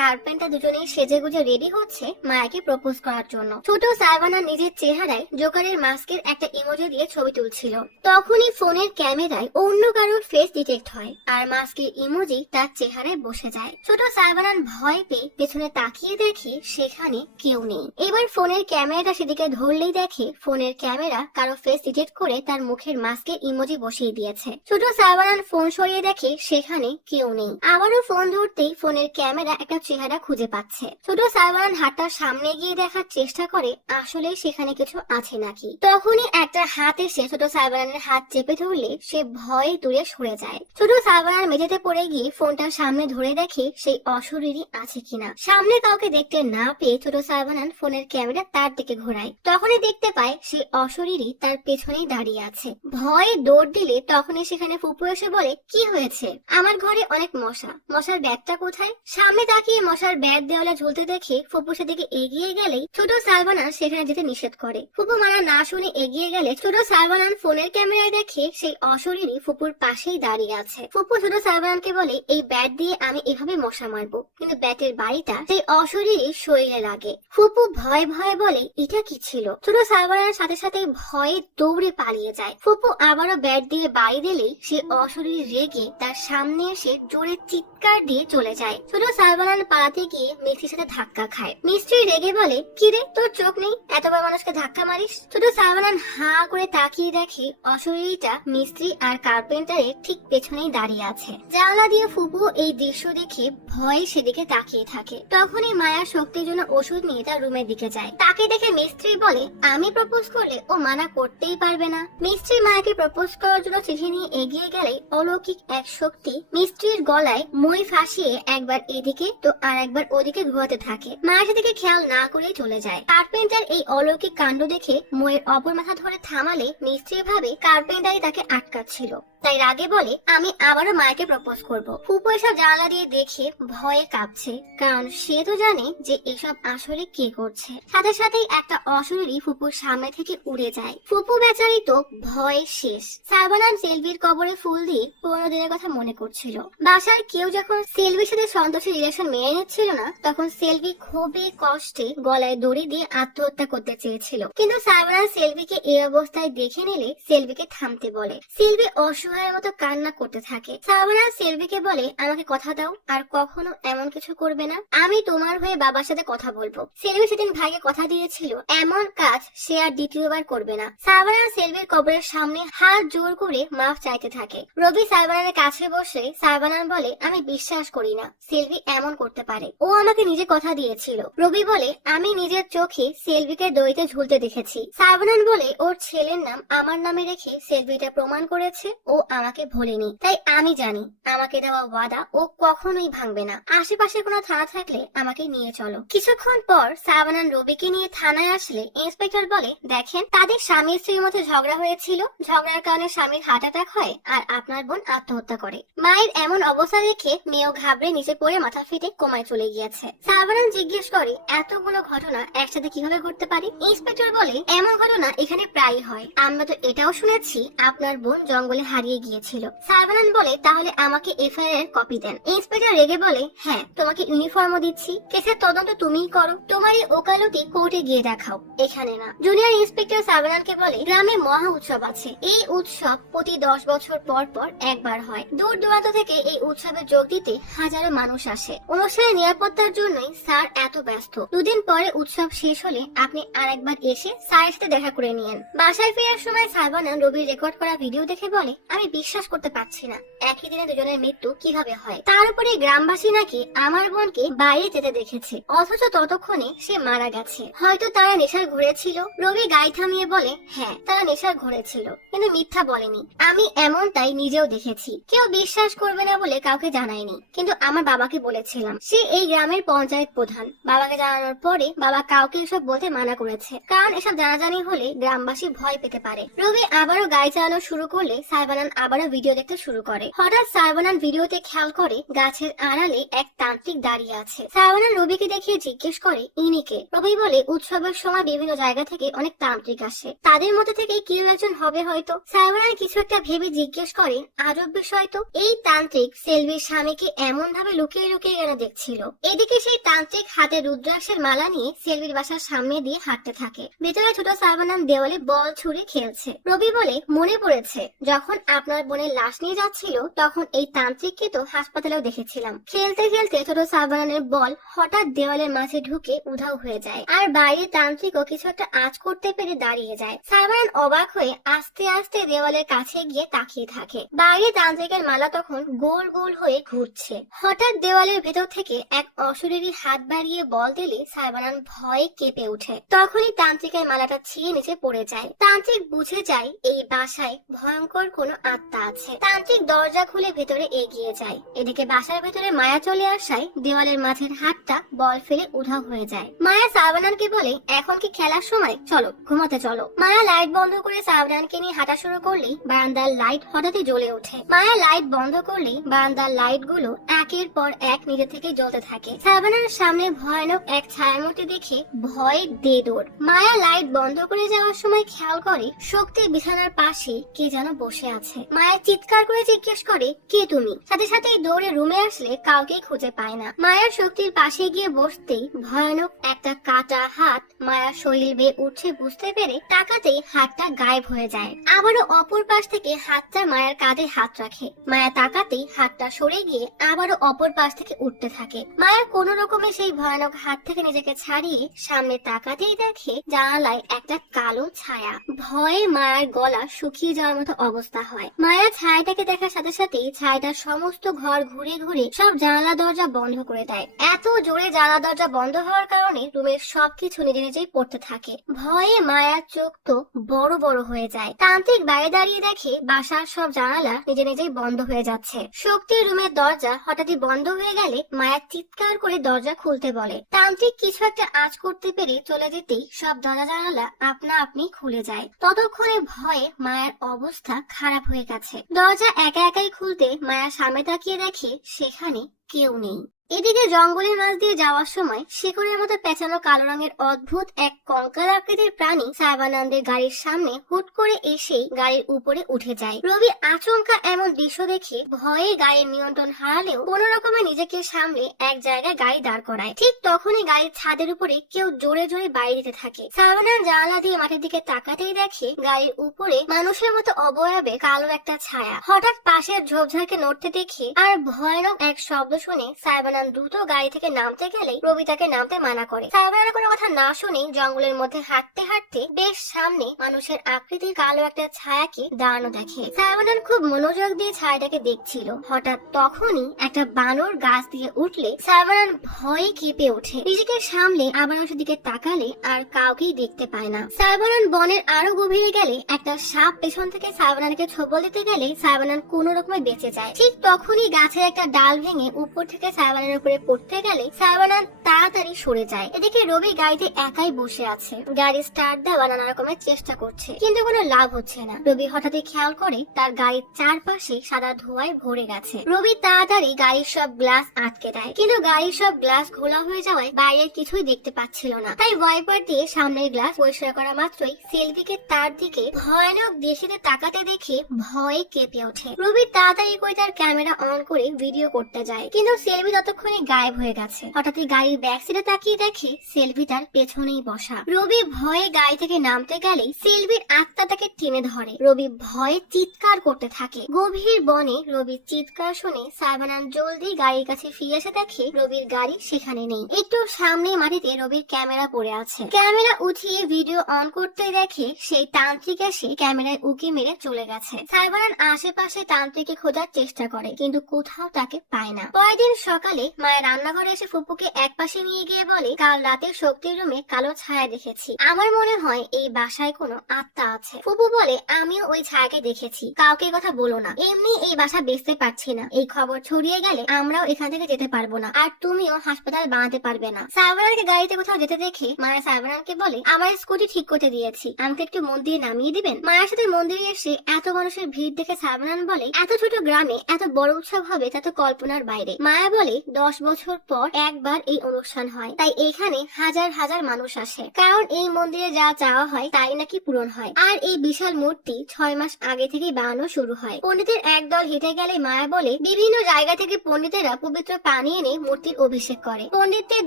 কার্পেন্টার দুজনেই সেজে গুজে রেডি হচ্ছে মায়াকে প্রপোজ করার জন্য। ছোট সাইবানান নিজের চেহারায় জোকারের মাস্কের একটা ইমোজি দিয়ে ছবি তুলছিল। তখনই ফোনের ক্যামেরায় অন্য কারোর ফেস ডিটেক্ট হয়, আর মাস্কের ইমোজি তার চেহারায় বসে যায়। ছোট সাইবানান ভয় পেয়ে পেছনে তাকিয়ে দেখে সেখানে কেউ নেই। এবার ফোনের ক্যামেরাটা সেদিকে ধরলেই দেখে ফোনের ক্যামেরা কারো ফেস ডিটেক্ট করে তার মুখের মাস্কের ইমোজি বসিয়ে দিয়েছে। ছোট সাইবানান ফোন সরিয়ে দেখে সেখানে কেউ নেই। আবারও ফোন ধরতেই ফোনের ক্যামেরা একটা চেহারা খুঁজে পাচ্ছে। ছোট সাইবানান হাতটার সামনে গিয়ে দেখার চেষ্টা করে আসলে সেখানে কিছু আছে নাকি। তখনই একটা হাত এসে ছোট সাইবানানের হাত চেপে ধরলে সে ভয়ে দূরে সরে যায়। ছোট সাইবানান মেঝেতে পড়ে গিয়ে ফোনটার সামনে ধরে দেখে সেই অশরীরই আছে কিনা। সামনে কাউকে দেখতে না পেয়ে ছোট সাইবানান ফোনের ক্যামেরা তার দিকে ঘোরায়। তখনই দেখতে পায় সেই অশরীরই তার পেছনেই দাঁড়িয়ে আছে। ভয়ে দৌড় দিলে তখনই সেখানে ফুপু এসে বলে কি হয়েছে, আমার ঘরে অনেক মশা, মশার ব্যাগটা কোথায়। সামনে তাকিয়ে মশার ব্যাগ দেওয়ালে ঝুলতে দেখে ফুপু সেদিকে এগিয়ে গেলেই ছোট সাইবানান সেখানে যেতে নিষেধ করে। ফুপু মানা না শুনে এগিয়ে গেলে ছোট সাইবানান ফোনের ক্যামেরায় দেখে সেই অশরীরই ফুপুর পাশেই দাঁড়িয়ে আছে। ফুপু ছোট সাইবানানকে বলে এই ব্যাট দিয়ে আমি এভাবে মশা মারবো, কিন্তু ব্যাটের বাড়িটা সেই অশরীরই শরীরে লাগে। ফুপু ভয়ে ভয়ে বলে এটা কি ছিল। ছোট সাইবানানের সাথে সাথে ভয়ে দৌড়ে পালিয়ে যায়। ফুপু আবারও ব্যাট দিয়ে বাড়ি দিলেই সে অশরীরী রেগে তার সামনে এসে জোরে চিৎকার দিয়ে চলে যায়। ছোট সাইবানান পালাতে গিয়ে মিস্ত্রির সাথে ধাক্কা খায়। মিস্ত্রি রেগে বলে কি রে তোর চোখ নেই, এতবার মানুষকে ধাক্কা মারিস। ছোট সাইবানান হা করে তাকিয়ে দেখে অশরীরীটা মিস্ত্রি আর কার্পেন্টারের ঠিক পেছনেই দাঁড়িয়ে আছে। জানলা দিয়ে ফুপু এই দৃশ্য দেখে ভয়ে সেদিকে তাকিয়ে থাকে। তখনই মায়া শক্তির জন্য ওষুধ নিয়ে তার রুমের দিকে যায়। তাকে দেখে মিস্ত্রি বলে আমি প্রপোজ করলে ও মানা করতেই পারবে না। মিস্ত্রি মায়াকে প্রপোজ করার জন্য চিঠি নিয়ে এগিয়ে গেলে অলৌকিক এক শক্তি মিস্ত্রির গলায় মই ফাঁসিয়ে একবার এদিকে তো আর একবার ওদিকে ঘুরাতে থাকে। মায়া সেদিকে খেয়াল না করেই চলে যায়। কার্পেন্টার এই অলৌকিক কাণ্ড দেখে মইয়ের অপর মাথা ধরে থামালে মিস্ত্রি ভাবে কার্পেন্টারই তাকে আটকাচ্ছিল, তাই রাগে বলে আমি আবারও মায়াকে প্রপোজ করব। ফুপু এসব জানলা দিয়ে দেখে ভয়ে কাঁপছে, কারণ সে তো জানে যে এসব আসলে কে করছে। সাথে সাথেই একটা অশরীরী ফুপুর সামনে থেকে উড়ে যায়। ফুপু বেচারি তো ভয়ে শেষ। সাইবানান সেলভির কবরে ফুল দিয়ে পুরোনো দিনের কথা মনে করছিল। বাসার কেউ যখন সেলভির সাথে সন্তোষের রিলেশন মেনে নিচ্ছিল না, তখন সেলভি খুবই কষ্টে গলায় দড়ি দিয়ে আত্মহত্যা করতে চেয়েছিল। কিন্তু সাইবানান সেলভিকে এই অবস্থায় দেখে নিলে সেলভিকে থামতে বলে। সেলভি অসহায়ের মতো কান্না করতে থাকে। সাইবানান সেলভিকে বলে আমাকে কথা দাও আর কখনো এমন কিছু করবে না, আমি তোমার হয়ে বাবার সাথে কথা বলবো। সেলভি সেদিন ভাইকে কথা দিয়েছিল এমন কাজ সে আর দ্বিতীয়বার করবে না। সাইবানান সেলভির কবরের সামনে হাত জোর করে মাফ চাইতে থাকে। রবি সাইবানানের কাছে বসে সাইবানান বলে আমি বিশ্বাস করি না সেলভি এমন করতে পারে, ও আমাকে নিজে কথা দিয়েছিল। রবি বলে আমি নিজের চোখে সেলভিকে দড়িতে ঝুলতে দেখেছি। সাইবানান বলে ওর ছেলের নাম আমার নামে রেখে সেলভিটা প্রমাণ করেছে ও আমাকে ভোলেনি, তাই আমি জানি আমাকে দেওয়া ওয়াদা ও কখনোই ভাঙবে না। আশেপাশে কোনো থানা থাকলে আমাকে নিয়ে চলো। কিছুক্ষণ পর সাইবানান রবিকে নিয়ে থানায় আসলে ইন্সপেক্টর বলে দেখেন তাদের স্বামী স্ত্রীর মধ্যে ঝগড়া হয়েছিল, ঝগড়ার কারণে স্বামীর হার্ট অ্যাটাক হয় আর আপনার বোন আত্মহত্যা করে। মায়ের এমন অবস্থা দেখে মেয়েও ঘাবড়ে নিচে পড়ে মাথা ফেটে কোমায় চলে গিয়েছে। সাইবানান জিজ্ঞেস করে এতগুলো ঘটনা একসাথে কিভাবে ঘটতে পারে। ইন্সপেক্টর বলে এমন ঘটনা এখানে প্রায়ই হয়, আমরা তো এটাও শুনেছি আপনার তার বোন জঙ্গলে হারিয়ে গিয়েছিল। সাইবানান বলে, তাহলে আমাকে এফআইআর এর কপি দেন। ইন্সপেক্টর রেগে বলে, হ্যাঁ, তোমাকে ইউনিফর্মও দিচ্ছি, কেসের তদন্ত তুমিই করো, তোমার এই ওকালতি কোর্টে গিয়ে দেখাও, এখানে না। জুনিয়র ইন্সপেক্টর সাইবানানকে বলে, গ্রামে মহা উৎসব আছে। এই উৎসব প্রতি 10 বছর পর পর একবার হয়। দূর দূরান্ত থেকে এই উৎসবে যোগ দিতে হাজারো মানুষ আসে। অনুষ্ঠানের নিরাপত্তার জন্যই স্যার এত ব্যস্ত। দুদিন পরে উৎসব শেষ হলে আপনি আরেকবার এসে স্যারের সাথে দেখা করে নিয়েন। বাসায় ফেরার সময় সাইবানান রবির রেকর্ড করা ভিডিও দেখে বলে, আমি বিশ্বাস করতে পারছি না, একই দিনে দুজনের মৃত্যু কিভাবে হয়। তার উপরে গ্রামবাসী নাকি আমার বোনকে বাইরে যেতে দেখেছে, অথচ ততক্ষণে সে মারা গেছে। হয়তো তারা নেশার ঘুরে ছিল। রবি গাড়ি থামিয়ে বলে, হ্যাঁ, তারা নেশার ঘুরে ছিল, কিন্তু মিথ্যা বলেনি। আমি এমনটাই নিজেও দেখেছি। কেউ বিশ্বাস করবে না বলে কাউকে জানায়নি, কিন্তু আমার বাবাকে বলেছিলাম। সে এই গ্রামের পঞ্চায়েত প্রধান। বাবাকে জানানোর পরে বাবা কাউকে এসব বলতে মানা করেছে, কারণ এসব জানাজানি হলে গ্রামবাসী ভয় পেতে পারে। রবি আবারও গাড়ি চালানো শুরু করলে সাইবানান আবারও ভিডিও দেখতে শুরু করে। হঠাৎ সাইবানান ভিডিওতে খেয়াল করে গাছের আড়ালে এক তান্ত্রিক দাঁড়িয়ে আছে। সাইবানান রবিকে দেখিয়ে জিজ্ঞেস করে, ইনিকে? রবি বলে, উৎসবের সময় বিভিন্ন জায়গা থেকে অনেক তান্ত্রিক আসে, তাদের মধ্যে থেকে কেউ একজন হবে হয়তো। সাইবানান কিছু একটা ভেবে জিজ্ঞেস করে, আজব বিষয় তো, এই তান্ত্রিক সেলভির স্বামীকে এমন ভাবে লুকিয়ে লুকিয়ে কেন দেখছিল? এদিকে সেই তান্ত্রিক হাতে রুদ্রাক্ষের মালা নিয়ে সেলভির বাসার সামনে দিয়ে হাঁটতে থাকে। ভেতরে ছোট সাইবানান দেওয়ালে বল ছুঁড়ে খেলছে। রবি বলে, মনে পড়েছে, যখন আপনার বোনের লাশ নিয়ে যাচ্ছিল তখন এই তান্ত্রিককে তো হাসপাতালেও দেখেছিলাম। খেলতে খেলতে ছোট সাইবানানের বল হঠাৎ দেওয়ালের মাঝে ঢুকে উধাও হয়ে যায়, আর বাইরে তান্ত্রিকও কিছু একটা আঁচ করতে পেরে দাঁড়িয়ে যায়। সাইবানান অবাক হয়ে আস্তে আস্তে দেওয়ালের কাছে গিয়ে তাকিয়ে থাকে। বাইরে তান্ত্রিকের মালা তখন গোল গোল হয়ে ঘুরছে। হঠাৎ দেওয়ালের ভেতর থেকে এক অশরীরী হাত বাড়িয়ে বল দিলে সাইবানান ভয়ে কেঁপে ওঠে। তখনই তান্ত্রিকের মালাটা ছিঁড়ে নিচে পড়ে যায়। তান্ত্রিক বুঝে যায় এই বাসায় ভয়ঙ্কর কোনো আত্মা আছে। তান্ত্রিক দরজা খুলে ভেতরে এগিয়ে যায়। এদিকে বাসার ভেতরে মায়া চলে আসায় দেওয়ালের মাঝের হাতটা বল ফেলে উধাও হয়ে যায়। মায়া সাইবানানকে বলে, এখন কি খেলার সময়, চলো ঘুমাতে চলো। মায়া লাইট বন্ধ করে সাইবানানকে নিয়ে হাঁটা শুরু করলেই বারান্দার লাইট হঠাৎই জ্বলে ওঠে। মায়া লাইট বন্ধ করলেই বারান্দার লাইট গুলো একের পর এক নিজে থেকে জ্বলতে থাকে। সাইবানানের সামনে ভয়ানক এক ছায়ামূর্তি দেখে ভয়ে দে দৌড়। মায়া লাইট বন্ধ করে যাওয়ার সময় খেয়াল করে শক্তি বিছানার পাশে কে যেন বসে আছে। মায়া চিৎকার করে জিজ্ঞেস করে, কে তুমি? সাথে সাথেই দৌড়ে রুমে আসলে কাউকে খুঁজে পায় না। মায়ার শক্তির পাশে গিয়ে বসতেই ভয়ানক একটা কাটা হাত মায়ার শরীর বেয়ে উঠছে বুঝতে পেরে তাকাতেই হাতটা গায়েব হয়ে যায়। আবারও অপর পাশ থেকে হাতটা মায়ের কাঁধে হাত রাখে। মায়া তাকাতেই হাতটা সরে গিয়ে আবারও অপর পাশ থেকে উঠতে থাকে। মায়া কোন রকমে সেই ভয়ানক হাত থেকে নিজেকে ছাড়িয়ে সামনে তাকাতেই দেখে জানালায় একটা কালো ছায়া। ভয়ে মায়ের গলা শুকিয়ে যাওয়ার মতো অবস্থা হয়। মায়া ছায়াটাকে দেখার সাথে সাথেই ছায়াটার সমস্ত ঘর ঘুরে ঘুরে সব জানালা দরজা বন্ধ করে দেয়। এত জোরে জানালা দরজা বন্ধ হওয়ার কারণে রুমের সবকিছু নিজে নিজেই পড়তে থাকে। ভয়ে মায়ার চোখ তো বড় বড় হয়ে যায়। তান্ত্রিক বাইরে দাঁড়িয়ে দেখে বাসার সব জানালা নিজে নিজেই বন্ধ হয়ে যাচ্ছে। শক্তির রুমের দরজা হঠাৎই বন্ধ হয়ে গেলে মায়া চিৎকার করে দরজা খুলতে বলে। তান্ত্রিক কিছু একটা আঁচ করতে পেরে চলে যেতেই সব দরজা জানালা আপনা আপনি খুলে যায়। ততক্ষণে ভয়ে মায়ের অবস্থা খারাপ হয়ে গেছে। দরজা একা একাই খুলতে মায়া সামনে তাকিয়ে দেখে সেখানে কেউ নেই। এদিকে জঙ্গলের মাঝ দিয়ে যাওয়ার সময় শিকড়ের মতো পেঁচানো কালো রঙের অদ্ভুত এক কঙ্কাল আকৃতির প্রাণী সাইবানানদের গাড়ির সামনে হুট করে এসেই গাড়ির উপরে উঠে যায়। রবি আচমকা এমন দৃশ্য দেখে ভয়ে গাড়ির নিয়ন্ত্রণ হারালেও কোন রকমে নিজেকে সামলে এক জায়গায় গাড়ি দাঁড় করায়। ঠিক তখনই গাড়ির ছাদের উপরে কেউ জোরে জোরে বাড়ি দিতে থাকে। সাইবানান জানালা দিয়ে মাঠের দিকে তাকাতেই দেখে গাড়ির উপরে মানুষের মতো অবয়বে কালো একটা ছায়া। হঠাৎ পাশের ঝোপঝাড়কে নড়তে দেখে আর ভয়ানক এক শব্দ শুনে সাইবানান দ্রুত গাড়ি থেকে নামতে গেলে রবি তাকে নামতে মানা করে। সাইবানানের কোনো কথা না শুনে জঙ্গলের মধ্যে হাঁটতে হাঁটতে বেশ সামনে মানুষের আকৃতির কালো একটা ছায়াকে দাঁড়ানো দেখে। সাইবানান খুব মনোযোগ দিয়ে ছায়াটাকে দেখছিল। হঠাৎ তখনই একটা বানর গাছ দিয়ে উঠলে সাইবানান ভয়ে কেঁপে ওঠে। নিজেকে সামলে আবার ওর দিকে তাকালে আর কাউকেই দেখতে পায় না। সাইবানান বনের আরো গভীরে গেলে একটা সাপ পেছন থেকে সাইবানানকে ছোবল দিতে গেলে সাইবানান কোন রকমে বেঁচে যায়। ঠিক তখনই গাছের একটা ডাল ভেঙে উপর থেকে সাইবানান সাইবানানের উপরে পড়তে গেলে সাইবানান তাড়াতাড়ি সরে যায়। এদিকে রবি গাড়িতে একাই বসে আছে, গাড়ি স্টার্ট দেওয়া নানা রকমের চেষ্টা করছে কিন্তু কোনো লাভ হচ্ছে না। রবি হঠাৎই খেয়াল করে তার গাড়ির চারপাশে সাদা ধোঁয়ায় ভরে গেছে। রবি তাড়াতাড়ি গাড়ির সব গ্লাস আটকে দেয় কিন্তু গাড়ির সব গ্লাস ঘোলা হয়ে যাওয়ায় বাইরের কিছুই দেখতে পাচ্ছিল না। তাই ওয়াইপার দিয়ে সামনের গ্লাস পরিষ্কার করা মাত্রই সেলভিকে তার দিকে ভয়ানক দৃষ্টিতে তাকাতে দেখে ভয়ে কেঁপে ওঠে। রবি তাড়াতাড়ি করে তার ক্যামেরা অন করে ভিডিও করতে যায় কিন্তু সেলভি ততক্ষণে গায়েব হয়ে গেছে। হঠাৎই গাড়ির ব্যাক সিটে তাকিয়ে দেখে সেলভি তার পেছনেই বসা। রবি ভয়ে গাড়ি থেকে নামতে গেলে সেলভির আত্মা তাকে টেনে ধরে। রবি ভয়ে চিৎকার করতে থাকে। গভীর বনে রবির চিৎকার শুনে সাইবানান জলদি গাড়ির কাছে ফিরে এসে দেখে রবির গাড়ি সেখানে নেই। একটু সামনে মাটিতে রবির ক্যামেরা পড়ে আছে। ক্যামেরা উঠিয়ে ভিডিও অন করতে দেখে সেই তান্ত্রিক এসে ক্যামেরায় উকি মেরে চলে গেছে। সাইবানান আশেপাশে তান্ত্রিককে খোঁজার চেষ্টা করে কিন্তু কোথাও তাকে পায় না। পরের দিন সকালে মায়ের রান্নাঘরে এসে ফুপুকে এক পাশে নিয়ে গিয়ে বলে, কাল রাতে শক্তির রুমে কালো ছায়া দেখেছি, আমার মনে হয় এই বাসায় কোনো আত্মা আছে। ফুপু বলে, আমিও ওই ছায়াকে দেখেছি, কাউকে কথা বলো না, এমনি এই বাসা বেচতে পারছি না, এই খবর ছড়িয়ে গেলে আমরাও এখান থেকে যেতে পারবো না, আর তুমিও হাসপাতাল বানাতে পারবে না। সাইবানানকে গাড়িতে কোথাও যেতে দেখে মায়া সাইবানানকে বলে, আমার স্কুটি ঠিক করতে দিয়েছি, আমাকে একটু মন্দিরে নামিয়ে দিবেন। মায়ের সাথে মন্দিরে এসে এত মানুষের ভিড় দেখে সাইবানান বলে, এত ছোট গ্রামে এত বড় উৎসব হবে তা তো কল্পনার বাইরে। মায়া বলে, 10 বছর পর একবার এই অনুষ্ঠান হয়, তাই এখানে হাজার হাজার মানুষ আসে, কারণ এই মন্দিরে যা চাওয়া হয় তাই নাকি পূরণ হয়। আর এই বিশাল মূর্তি 6 মাস আগে থেকেই বানানো শুরু হয়। পণ্ডিতের একদল হেঁটে গেলে মায়া বলে, বিভিন্ন জায়গা থেকে পণ্ডিতেরা পবিত্র পানি এনে মূর্তির অভিষেক করে। পণ্ডিতদের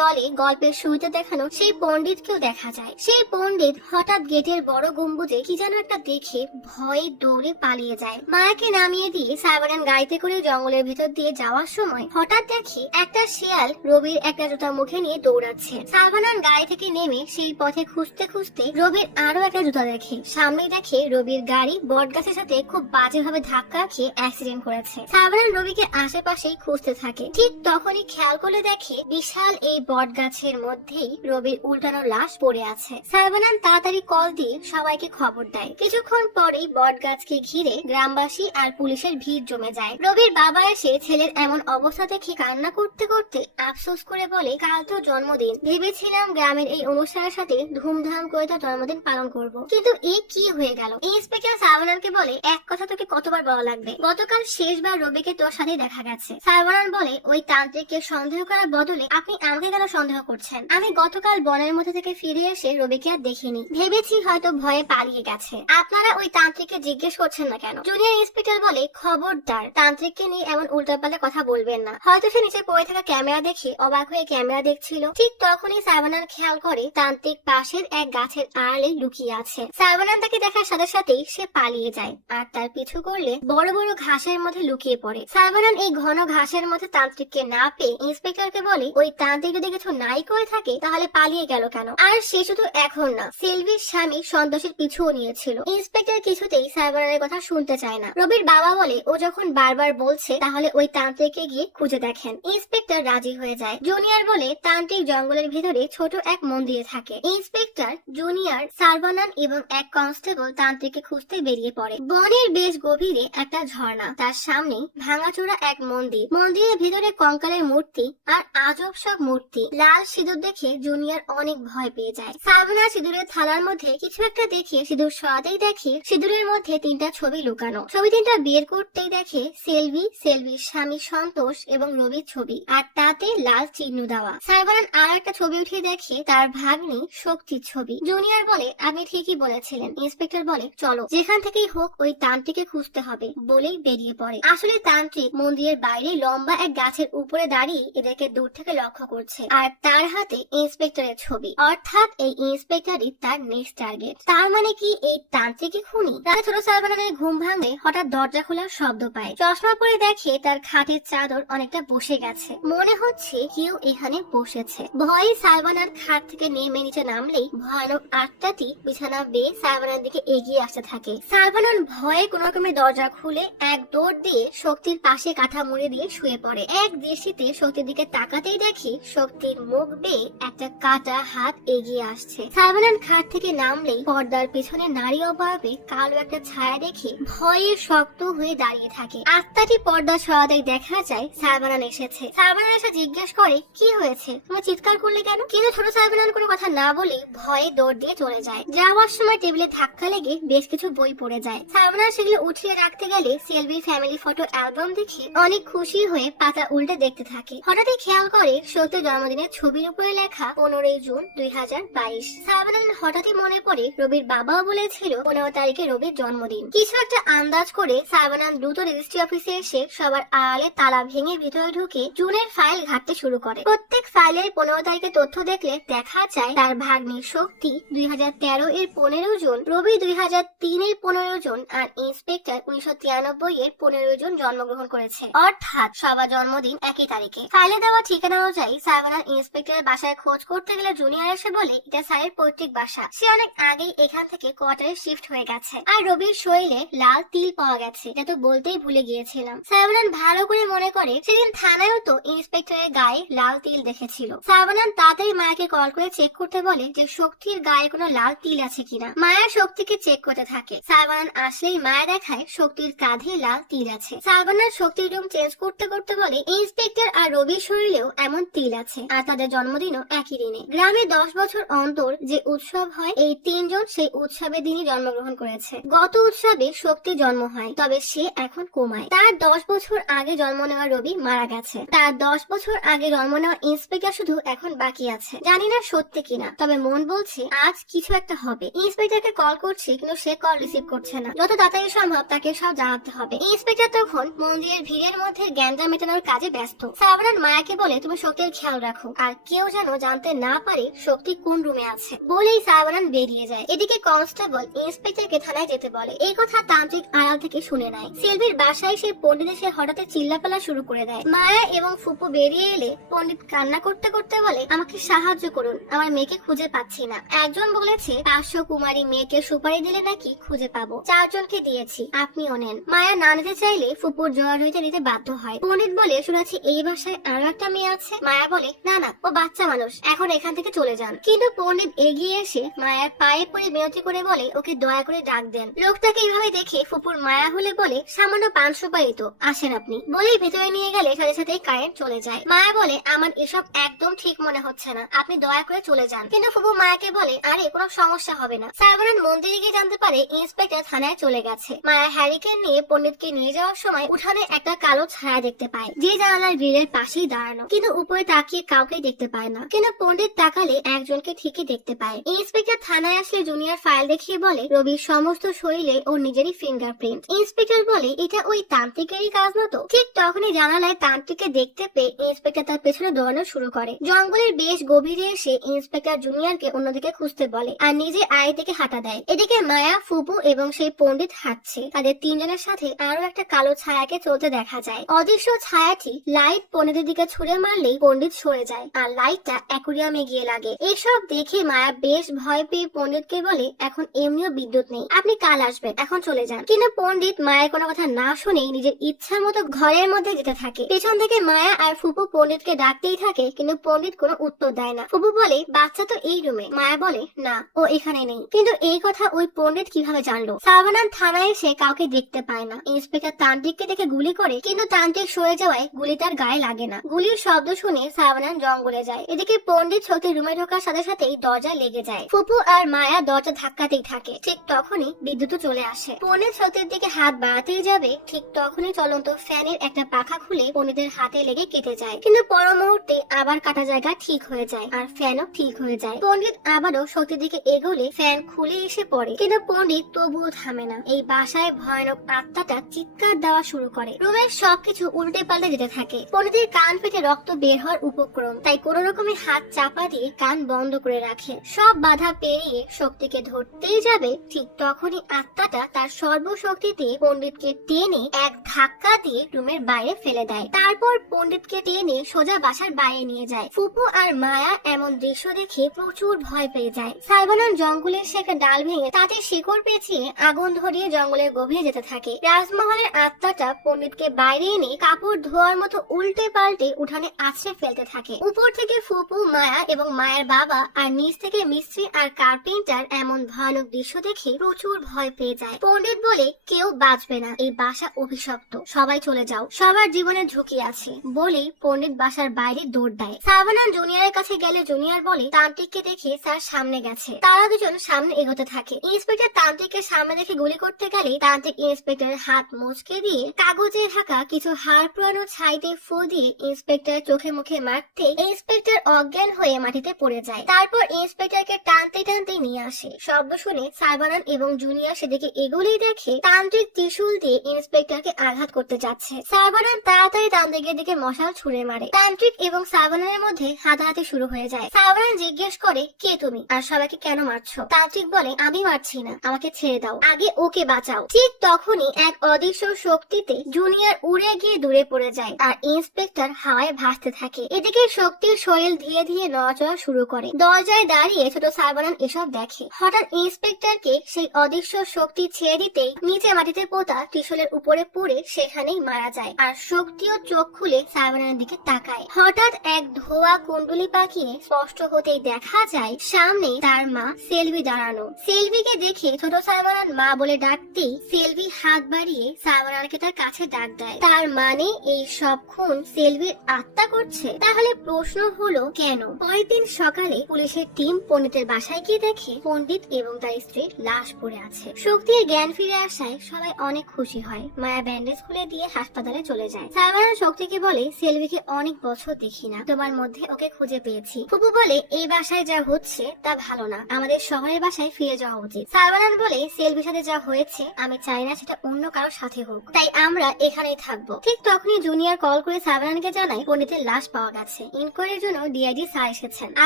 দলে গল্পের শুরুতে দেখানো সেই পণ্ডিতকেও দেখা যায়। সেই পণ্ডিত হঠাৎ গেটের বড় গম্বুজে কি যেন একটা দেখে ভয়ে দৌড়ে পালিয়ে যায়। মায়াকে নামিয়ে দিয়ে সাইবানান গাড়িতে করে জঙ্গলের ভেতর দিয়ে যাওয়ার সময় হঠাৎ দেখে একটা শিয়াল রবির একটা জুতা মুখে নিয়ে দৌড়াচ্ছে। সাইবানান গাড়ি থেকে নেমে সেই পথে খুঁজতে খুঁজতে রবির আরো একটা জুতা দেখে। সামনে দেখে রবির গাড়ি বটগাছের সাথে খুব বাজেভাবে ধাক্কা খেয়ে অ্যাক্সিডেন্ট করেছে। সাইবানান রবিকে আশেপাশেই খুঁজতে থাকে। ঠিক তখনই খেয়াল করে দেখে বিশাল এই বটগাছের মধ্যেই রবির উল্টানো লাশ পড়ে আছে। সাইবানান তাড়াতাড়ি কল দিয়ে সবাইকে খবর দেয়। কিছুক্ষণ পরেই বটগাছকে ঘিরে গ্রামবাসী আর পুলিশের ভিড় জমে যায়। রবির বাবা এসে ছেলের এমন অবস্থা দেখে কান্না করতে করতে আফসোস করে বলে, কাল তো জন্মদিন, ভেবেছিলাম গ্রামের এই অনুষ্ঠানের সাথে ধুমধাম করে তার জন্মদিন পালন করব, কিন্তু এই কি হয়ে গেল। ইন্সপেক্টর সাইবানানকে বলে, এক কথা তোকে কতবার বলা লাগবে, গতকাল শেষবার রবিকে তোর সাথে দেখা গেছে। সাইবানান বলে, ওই তান্ত্রিককে সন্দেহ করার বদলে আপনি আমাকে কেন সন্দেহ করছেন? আমি গতকাল বনের মধ্যে থেকে ফিরে এসে রবিকে আর দেখিনি, ভেবেছি হয়তো ভয়ে পালিয়ে গেছে। আপনারা ওই তান্ত্রিককে জিজ্ঞেস করছেন না কেন? জুনিয়র ইন্সপেক্টর বলে, খবরদার তান্ত্রিককে নিয়ে এমন উল্টাপাল্টা কথা বলবেন না, হয়তো সে নিচে পড়ে থাকা ক্যামেরা দেখে অবাক হয়ে ক্যামেরা দেখছিল। ঠিক তখনই সাইবানান খেয়াল করে তান্ত্রিক পাশের এক গাছের আড়ালে লুকিয়ে আছে। সাইবানান তাকে দেখার সাথে সাথেই সে পালিয়ে যায় আর তার পিছু করলে বড় বড় ঘাসের মধ্যে লুকিয়ে পড়ে। সাইবানান এই ঘন ঘাসের মধ্যে তান্ত্রিককে না পেয়ে ইন্সপেক্টরকে বলে, ওই তান্ত্রিক যদি কিছু নাই করে থাকে তাহলে পালিয়ে গেল কেন? আর সে শুধু এখন না, সেলভির স্বামী সন্তোষের পিছুও নিয়েছিল। ইন্সপেক্টর কিছুতেই সাইবানানের কথা শুনতে চায় না। রবির বাবা বলে, ও যখন বারবার বলছে তাহলে ওই তান্ত্রিককে গিয়ে খুঁজে দেখেন। ইন্সপেক্টর রাজি হয়ে যায়। জুনিয়র বলে, তান্ত্রিক জঙ্গলের ভেতরে ছোট এক মন্দিরে থাকে। ইন্সপেক্টর, জুনিয়র, সার্বানান এবং এক কনস্টেবল তান্ত্রিককে খুঁজতে বেরিয়ে পড়ে। বনের বেশ গভীরে একটা ঝর্ণা, তার সামনে ভাঙাচোরা এক মন্দির, মন্দিরের ভেতরে কঙ্কালের মূর্তি আর আজব সব মূর্তি। লাল সিঁদুর দেখে জুনিয়র অনেক ভয় পেয়ে যায়। সার্বানা সিঁদুরের থালার মধ্যে কিছু একটা দেখে সিঁদুর সরাতেই দেখে সিঁদুরের মধ্যে 3টা ছবি লুকানো। ছবি 3টা বের করতেই দেখে সেলভি, সেলভির স্বামী সন্তোষ এবং রবির ছবি, আর তাতে লাল চিহ্ন দেওয়া। সাইবানান আর একটা ছবি উঠিয়ে দেখে তার ভাগ্নি শক্তির ছবি। জুনিয়র বলে, আপনি ঠিকই বলেছিলেন। ইন্সপেক্টর বলে, চলো যেখান থেকেই হোক ওই তান্ত্রিককে খুঁজতে হবে, বলেই বেরিয়ে পড়ে। আসলে তান্ত্রিক মন্দিরের বাইরে লম্বা এক গাছের উপরে দাঁড়িয়ে এদেরকে দূর থেকে লক্ষ্য করছে, আর তার হাতে ইন্সপেক্টরের ছবি, অর্থাৎ এই ইন্সপেক্টরই তার নেক্সট টার্গেট। তার মানে কি এই তান্ত্রিকই খুনি? রাতে ছোট সাইবানানের ঘুম ভাঙলে হঠাৎ দরজা খোলার শব্দ পায়। চশমা পরে দেখে তার খাটের চাদর অনেকটা বসে গেছে, মনে হচ্ছে কেউ এখানে বসেছে। ভয়ে সাইবানার খাট থেকে নেমে নিচে নামলেই ভয়ানক আত্মাটি বিছানা বেয়ে সাইবানার দিকে এগিয়ে আসতে থাকে। সাইবানান ভয়ে কোন রকমে দরজা খুলে এক দৌড় দিয়ে শক্তির পাশে কাঁথা মুড়ে দিয়ে শুয়ে পড়ে। এক দৃষ্টিতে শক্তির দিকে তাকাতেই দেখি শক্তির মুখ বেয়ে একটা কাটা হাত এগিয়ে আসছে। সাইবানান খাট থেকে নামলেই পর্দার পিছনে নারী অবয়বে কালো একটা ছায়া দেখে ভয়ে শক্ত হয়ে দাঁড়িয়ে থাকে। আত্মাটি পর্দা সরাতেই দেখা যায় সাইবানান এসেছে। আছে। সাইবানান এসে জিজ্ঞেস করে কি হয়েছে, তুমি চিৎকার করলে কেন? কিন্তু ছোট সাইবানান কোনো কথা না বলে ভয়ে দৌড় দিয়ে চলে যায়। যাওয়ার সময় টেবিলে ধাক্কা লেগে বেশ কিছু বই পড়ে যায়। সাইবানান সেগুলো উঠিয়ে রাখতে গেলে সেলভির ফ্যামিলি ফটো অ্যালবাম দেখে অনেক খুশি হয়ে পাতা উল্টে দেখতে থাকে। হঠাৎই খেয়াল করে সত্যির জন্মদিনের ছবির উপরে লেখা 15 জুন 2022। সাইবানান হঠাৎই মনে পড়ে রবির বাবাও বলেছিল 15 তারিখে রবির জন্মদিন। কিছু একটা আন্দাজ করে সাইবানান দ্রুত রেজিস্ট্রি অফিসে এসে সবার আড়ালে তালা ভেঙে ভিতরে ঢুকে জুনের ফাইল ঘাঁটতে শুরু করে। প্রত্যেক ফাইলের 15 তারিখের তথ্য দেখলে দেখা যায় তার ভাগ্নি শক্তি 2013 এর 15 জুন, রবি 2003 এর 15 জুন আর ইন্সপেক্টর 1993 এর 15 জুন জন্মগ্রহণ করেছে, অর্থাৎ সবার জন্মদিন একই তারিখে। ফাইলে দেওয়া ঠিকানা অনুযায়ী সাইবানান ইন্সপেক্টরের বাসায় খোঁজ করতে গেলে জুনিয়র এসে বলে এটা স্যারের পৈতৃক বাসা, সে অনেক আগেই এখান থেকে কোয়ার্টারে শিফট হয়ে গেছে। আর রবির শরীরে লাল তিল পাওয়া গেছে, এটা তো বলতেই ভুলে গিয়েছিলাম। সাইবানান ভালো করে মনে করে সেদিন থানায়ও তো ইন্সপেক্টরের গায়ে লাল তিল দেখেছিল। সাইবানান তাড়াতাড়ি মায়াকে কল করে চেক করতে বলে যে শক্তির গায়ে কোনো লাল তিল আছে কিনা। মায়া শক্তিকে চেক করতে থাকে। সাইবানান আসলেই মায়া দেখায় শক্তির কাঁধে লাল তিল আছে। সাইবানান শক্তির রুম চেঞ্জ করতে করতে বলে ইন্সপেক্টর আর রবির শরীরেও এমন তিল আছে আর তাদের জন্মদিনও একই দিনে। গ্রামে 10 বছর অন্তর যে উৎসব হয়, এই তিনজন সেই উৎসবের দিনই জন্মগ্রহণ করেছে। গত উৎসবে শক্তির জন্ম হয়, তবে সে এখন কোমায়। তার 10 বছর আগে জন্ম নেওয়া রবি মারা গেছে। তার 10 বছর আগে জন্ম নেওয়া ইন্সপেক্টর শুধু এখন বাকি আছে। জানি না সত্যি কিনা, তবে মন বলছে আজ কিছু একটা হবে। ইন্সপেক্টরকে কল করছি কিন্তু সে কল রিসিভ করছে না। যত তাড়াতাড়ি সম্ভব তাকে সব জানাতে হবে। ইন্সপেক্টর তখন মন্দিরের ভিড়ের মধ্যে গ্যাঞ্জাম মেটানোর কাজে ব্যস্ত। সাইবানান মায়াকে বলে তুমি শক্তির খেয়াল রাখো আর কেউ যেন জানতে না পারে শক্তি কোন রুমে আছে। বলেই সাইবানান বেরিয়ে যায়। এদিকে কনস্টেবল ইন্সপেক্টরকে থানায় যেতে বলে। এই কথা তান্ত্রিক আড়াল থেকে শুনে নেয়। সেলভির বাসায় সে পণ্ডিত এসে হঠাৎ চিল্লাপালা শুরু করে দেয়। মায়া এবং ফুপু বেরিয়ে এলে পণ্ডিত কান্না করতে করতে বলে আমাকে সাহায্য করুন, আমার মেয়েকে খুঁজে পাচ্ছি না। একজন বলেছে 500 কুমারী মেয়েকে সুপারি দিলে নাকি খুঁজে পাবো, 4 জনকে দিয়েছি, আপনিও নেন। মায়া না নিতে চাইলে ফুপুর জোয়ার হইতে নিতে বাধ্য হয়। পণ্ডিত বলে শুনেছি এই বাসায় আরো একটা মেয়ে আছে। মায়া বলে না না, ও বাচ্চা মানুষ, এখন এখান থেকে চলে যান। কিন্তু পণ্ডিত এগিয়ে এসে মায়ার পায়ে পড়ে বিনতি করে বলে ওকে দয়া করে ডাক দেন। লোকটাকে এইভাবে দেখে ফুপুর মায়া হলে বলে সামান্য 500 পাই তো, আসেন আপনি। বলেই ভেতরে নিয়ে গেলে সাথে সাথেই কারেন্ট চলে যায়। মায়া বলে আমার এসব একদম ঠিক মনে হচ্ছে না, আপনি দয়া করে চলে যান। কিন্তু ফুপু মায়াকে বলে আরে কোনো সমস্যা হবে না। সাইবানান মন্দিরে গিয়ে জানতে পারে ইন্সপেক্টর থানায় চলে গেছে। মায়া হ্যারিকেন নিয়ে পণ্ডিতকে নিয়ে যাওয়ার সময় উঠানে একটা কালো ছায়া দেখতে পায়, যে জানালার গ্রিলের পাশেই দাঁড়ানো, কিন্তু উপরে তাকিয়ে কাউকে দেখতে পায় না। কিন্তু পণ্ডিত তাকালে একজনকে ঠিকই দেখতে পায়। ইন্সপেক্টর থানায় আসলে জুনিয়র ফাইল দেখিয়ে বলে রবির সমস্ত শরীরে ওর নিজেরই ফিঙ্গারপ্রিন্ট। ইন্সপেক্টর বলে এটা ওই তান্ত্রিকেরই কাজ মতো। ঠিক তখনই জানালায় তান্ত্রিককে দেখতে পেয়ে ইন্সপেক্টর তার পেছনে দৌড়ানো শুরু করে। জঙ্গলের বেশ গভীরে এসে ইন্সপেক্টর জুনিয়রকে অন্যদিকে খুঁজতে বলে আর নিজে আড়ি থেকে হাঁটা দেয়। এদিকে মায়া, ফুপু এবং সেই পণ্ডিত হাঁটছে। তাদের তিনজনের সাথে আরো একটা কালো ছায়াকে চলতে দেখা যায়। অদৃশ্য ছায়াটি লাইট পণ্ডিতের দিকে ছুড়ে মারলেই পণ্ডিত সরে যায় আর লাইটটা অ্যাকুরিয়ামে গিয়ে লাগে। এসব দেখে মায়া বেশ ভয় পেয়ে পণ্ডিতকে বলে এখন এমনিও বিদ্যুৎ নেই, আপনি কাল আসবেন, এখন চলে যান। কিন্তু পণ্ডিত মায়ের কোনো কথা না শুনে নিজের ইচ্ছা মতো ঘরের মধ্যে যেতে থাকে। পেছন থেকে মায়া আর ফুপু পণ্ডিতকে ডাকতেই থাকে, কিন্তু পণ্ডিত কোনো উত্তর দেয় না। ফুপু বলে বাচ্চা তো এই রুমে। মায়া বলে না, ও এখানে নেই। কিন্তু এই কথা ওই পণ্ডিত কিভাবে জানলো? সাইবানান থানায় এসে কাউকে দেখতে পায় না। ইন্সপেক্টর তান্ত্রিককে দেখে গুলি করে, কিন্তু তান্ত্রিক সরে যাওয়ায় গুলি তার গায়ে লাগে না। গুলির শব্দ শুনে সাইবানান জঙ্গলে যায়। এদিকে পণ্ডিত শক্তির রুমে ঢোকার সাথে সাথেই দরজা লেগে যায়। ফুপু আর মায়া দরজা ধাক্কাতেই থাকে। ঠিক তখনই বিদ্যুৎ চলে আসে। পণ্ডিত শক্তির দিকে হাত বাড়াতেই যাবে, ঠিক তখনই চলন্ত ফ্যানের একটা পাখা খুলে পণ্ডিতের হাতে লেগে কেটে যায়। কিন্তু পর মুহূর্তে আবার কাটা জায়গা ঠিক হয়ে যায় আর ফ্যানও ঠিক হয়ে যায়। পণ্ডিত আবারও শক্তির দিকে এগোলে ফ্যান খুলে এসে পড়ে, কিন্তু পণ্ডিত তবুও থামে না। এই বাসায় ভয়ানক আত্মাটা চিৎকার দেওয়া শুরু করে। রুমের সবকিছু উল্টে পাল্টে যেতে থাকে। পণ্ডিতের কান ফেটে রক্ত বের হওয়ার উপক্রম, তাই কোন রকমের হাত চাপা দিয়ে কান বন্ধ করে রাখে। সব বাধা পেরিয়ে শক্তিকে ধরতেই যাবে, ঠিক তখনই আত্মাটা তার সর্বশক্তিতে পণ্ডিতকে টেনে এক ধাক্কা দিয়ে রুমের বাইরে ফেলে দেয়। তারপর পণ্ডিতকে টেনে সোজা বাসার বাইরে নিয়ে যায়। ফুপু আর মায়া এমন দৃশ্য দেখে প্রচুর ভয় পেয়ে যায়। সাইবানান জঙ্গলের শেখা ডাল ভেঙে তাতে শিকড় পেঁচিয়ে আগুন ধরিয়ে জঙ্গলের গভীরে যেতে থাকে। রাজমহলের আত্মাটা পণ্ডিতকে বাইরে এনে কাপড় ধোয়ার মতো উল্টে পাল্টে উঠানে আছড়ে ফেলতে থাকে। উপর থেকে ফুপু, মায়া এবং মায়ের বাবা আর নিচ থেকে মিস্ত্রি আর কার্পেন্টার এমন ভয়ানক দৃশ্য দেখে প্রচুর ভয় পেয়ে যায়। পণ্ডিত বলে কেউ বাঁচবে না, এই বাসা অভিশপ্ত, সবাই চলে যাও, সবার জীবনের ঝুঁকি আছে। বলেই পণ্ডিত বাসার বাইরে দৌড় দেয়। সাবানান জুনিয়রের কাছে গেলে জুনিয়র বলে তান্ত্রিককে দেখে স্যার সামনে গেছে। তারা দুজন সামনে এগোতে থাকে। ইন্সপেক্টর তান্ত্রিককে সামনে দেখে গুলি করতে গেলে তান্ত্রিক ইন্সপেক্টরের হাত মুচকে দিয়ে কাগজে ঢাকা কিছু হাড় পুরানো ছাইতে ফু দিয়ে ইন্সপেক্টর চোখে মুখে মারতে ইন্সপেক্টর অজ্ঞান হয়ে মাটিতে পড়ে যায়। তারপর ইন্সপেক্টরকে টানতে টানতে নিয়ে আসে। শব্দ শুনে সাবানান এবং জুনিয়র সেদিকে এগুলেই দেখে তান্ত্রিক ত্রিশূল দিয়ে ইন্সপেক্টরকে আঘাত করতে যাচ্ছে। সাবানান তাড়াতাড়ি তান্ত্রিকের দিকে মশাল ছুড়ে মারে। তান্ত্রিক এবং সাবানানের মধ্যে হাতাহাতি শুরু হয়ে যায়। সাবানান জিজ্ঞেস করে, কে তুমি আর সবাইকে কেন মারছো? তান্ত্রিক বলে, আমি মারছি না, আমাকে ছেড়ে দাও, আগে ওকে বাঁচাও। ঠিক তখনই এক অদৃশ্য শক্তিতে জুনিয়র উড়ে গিয়ে দূরে পড়ে যায় আর ইন্সপেক্টর হাওয়ায় ভাসতে থাকে। এদিকে শক্তির শরীর ধীরে ধীরে নড়াচড়া শুরু করে। দরজায় দাঁড়িয়ে ছোট সাবানান এসব দেখে। হঠাৎ ইন্সপেক্টরকে সেই অদৃশ্য শক্তি ছেড়ে দিতেই নিচে মাটিতে পোতা ত্রিশূলের উপরে পড়ে সেখানেই মারা যায়। আর শক্তিও চোখ খুলে সাবানানের দিকে তাকায়। হঠাৎ এক ধোয়া কুণ্ডলি পাকিয়ে স্পষ্ট হতেই দেখা যায় সামনে তার মা সেলভি দাঁড়ানো। সেলভিকে দেখে ছোট সাবানান মা বলে ডাকতেই সেলভি হাত বাড়িয়ে সাবানানকে তার কাছে ডাক দেয়। তার মানে এই সব খুন সেলভির আত্মা করছে। তাহলে প্রশ্ন হলো কেন? পরের দিন সকালে পুলিশের টিম পণ্ডিতের বাসায় গিয়ে দেখে পণ্ডিত এবং তার স্ত্রীর লাশ পড়ে আছে। শক্তির জ্ঞান ফিরে আসায় সবাই অনেক খুশি হয়। মায়া ব্যান্ডেজ খুলে দিয়ে হাসপাতালে চলে যায়। সাবানান শক্তিকে বলে, সেলভিকে অনেক বছর দেখি না, তোমার মধ্যে ওকে খুঁজে পেয়েছি। ফুপু বলে, এই বাসায় যা হচ্ছে তা ভালো না, আমাদের শহরের বাসায় ফিরে যাওয়া উচিত। সাবানান বলে, সেলভির সাথে যা হয়েছে আমি চাই না সেটা অন্য কারোর সাথে হোক, তাই আমরা এখানেই থাকবো। ঠিক তখনই জুনিয়র কল করে সাবানানকে জানায় পণ্ডিতের লাশ পাওয়া গেছে। ইনকোয়ারির জন্য ডিআইজি স্যার এসেছেন,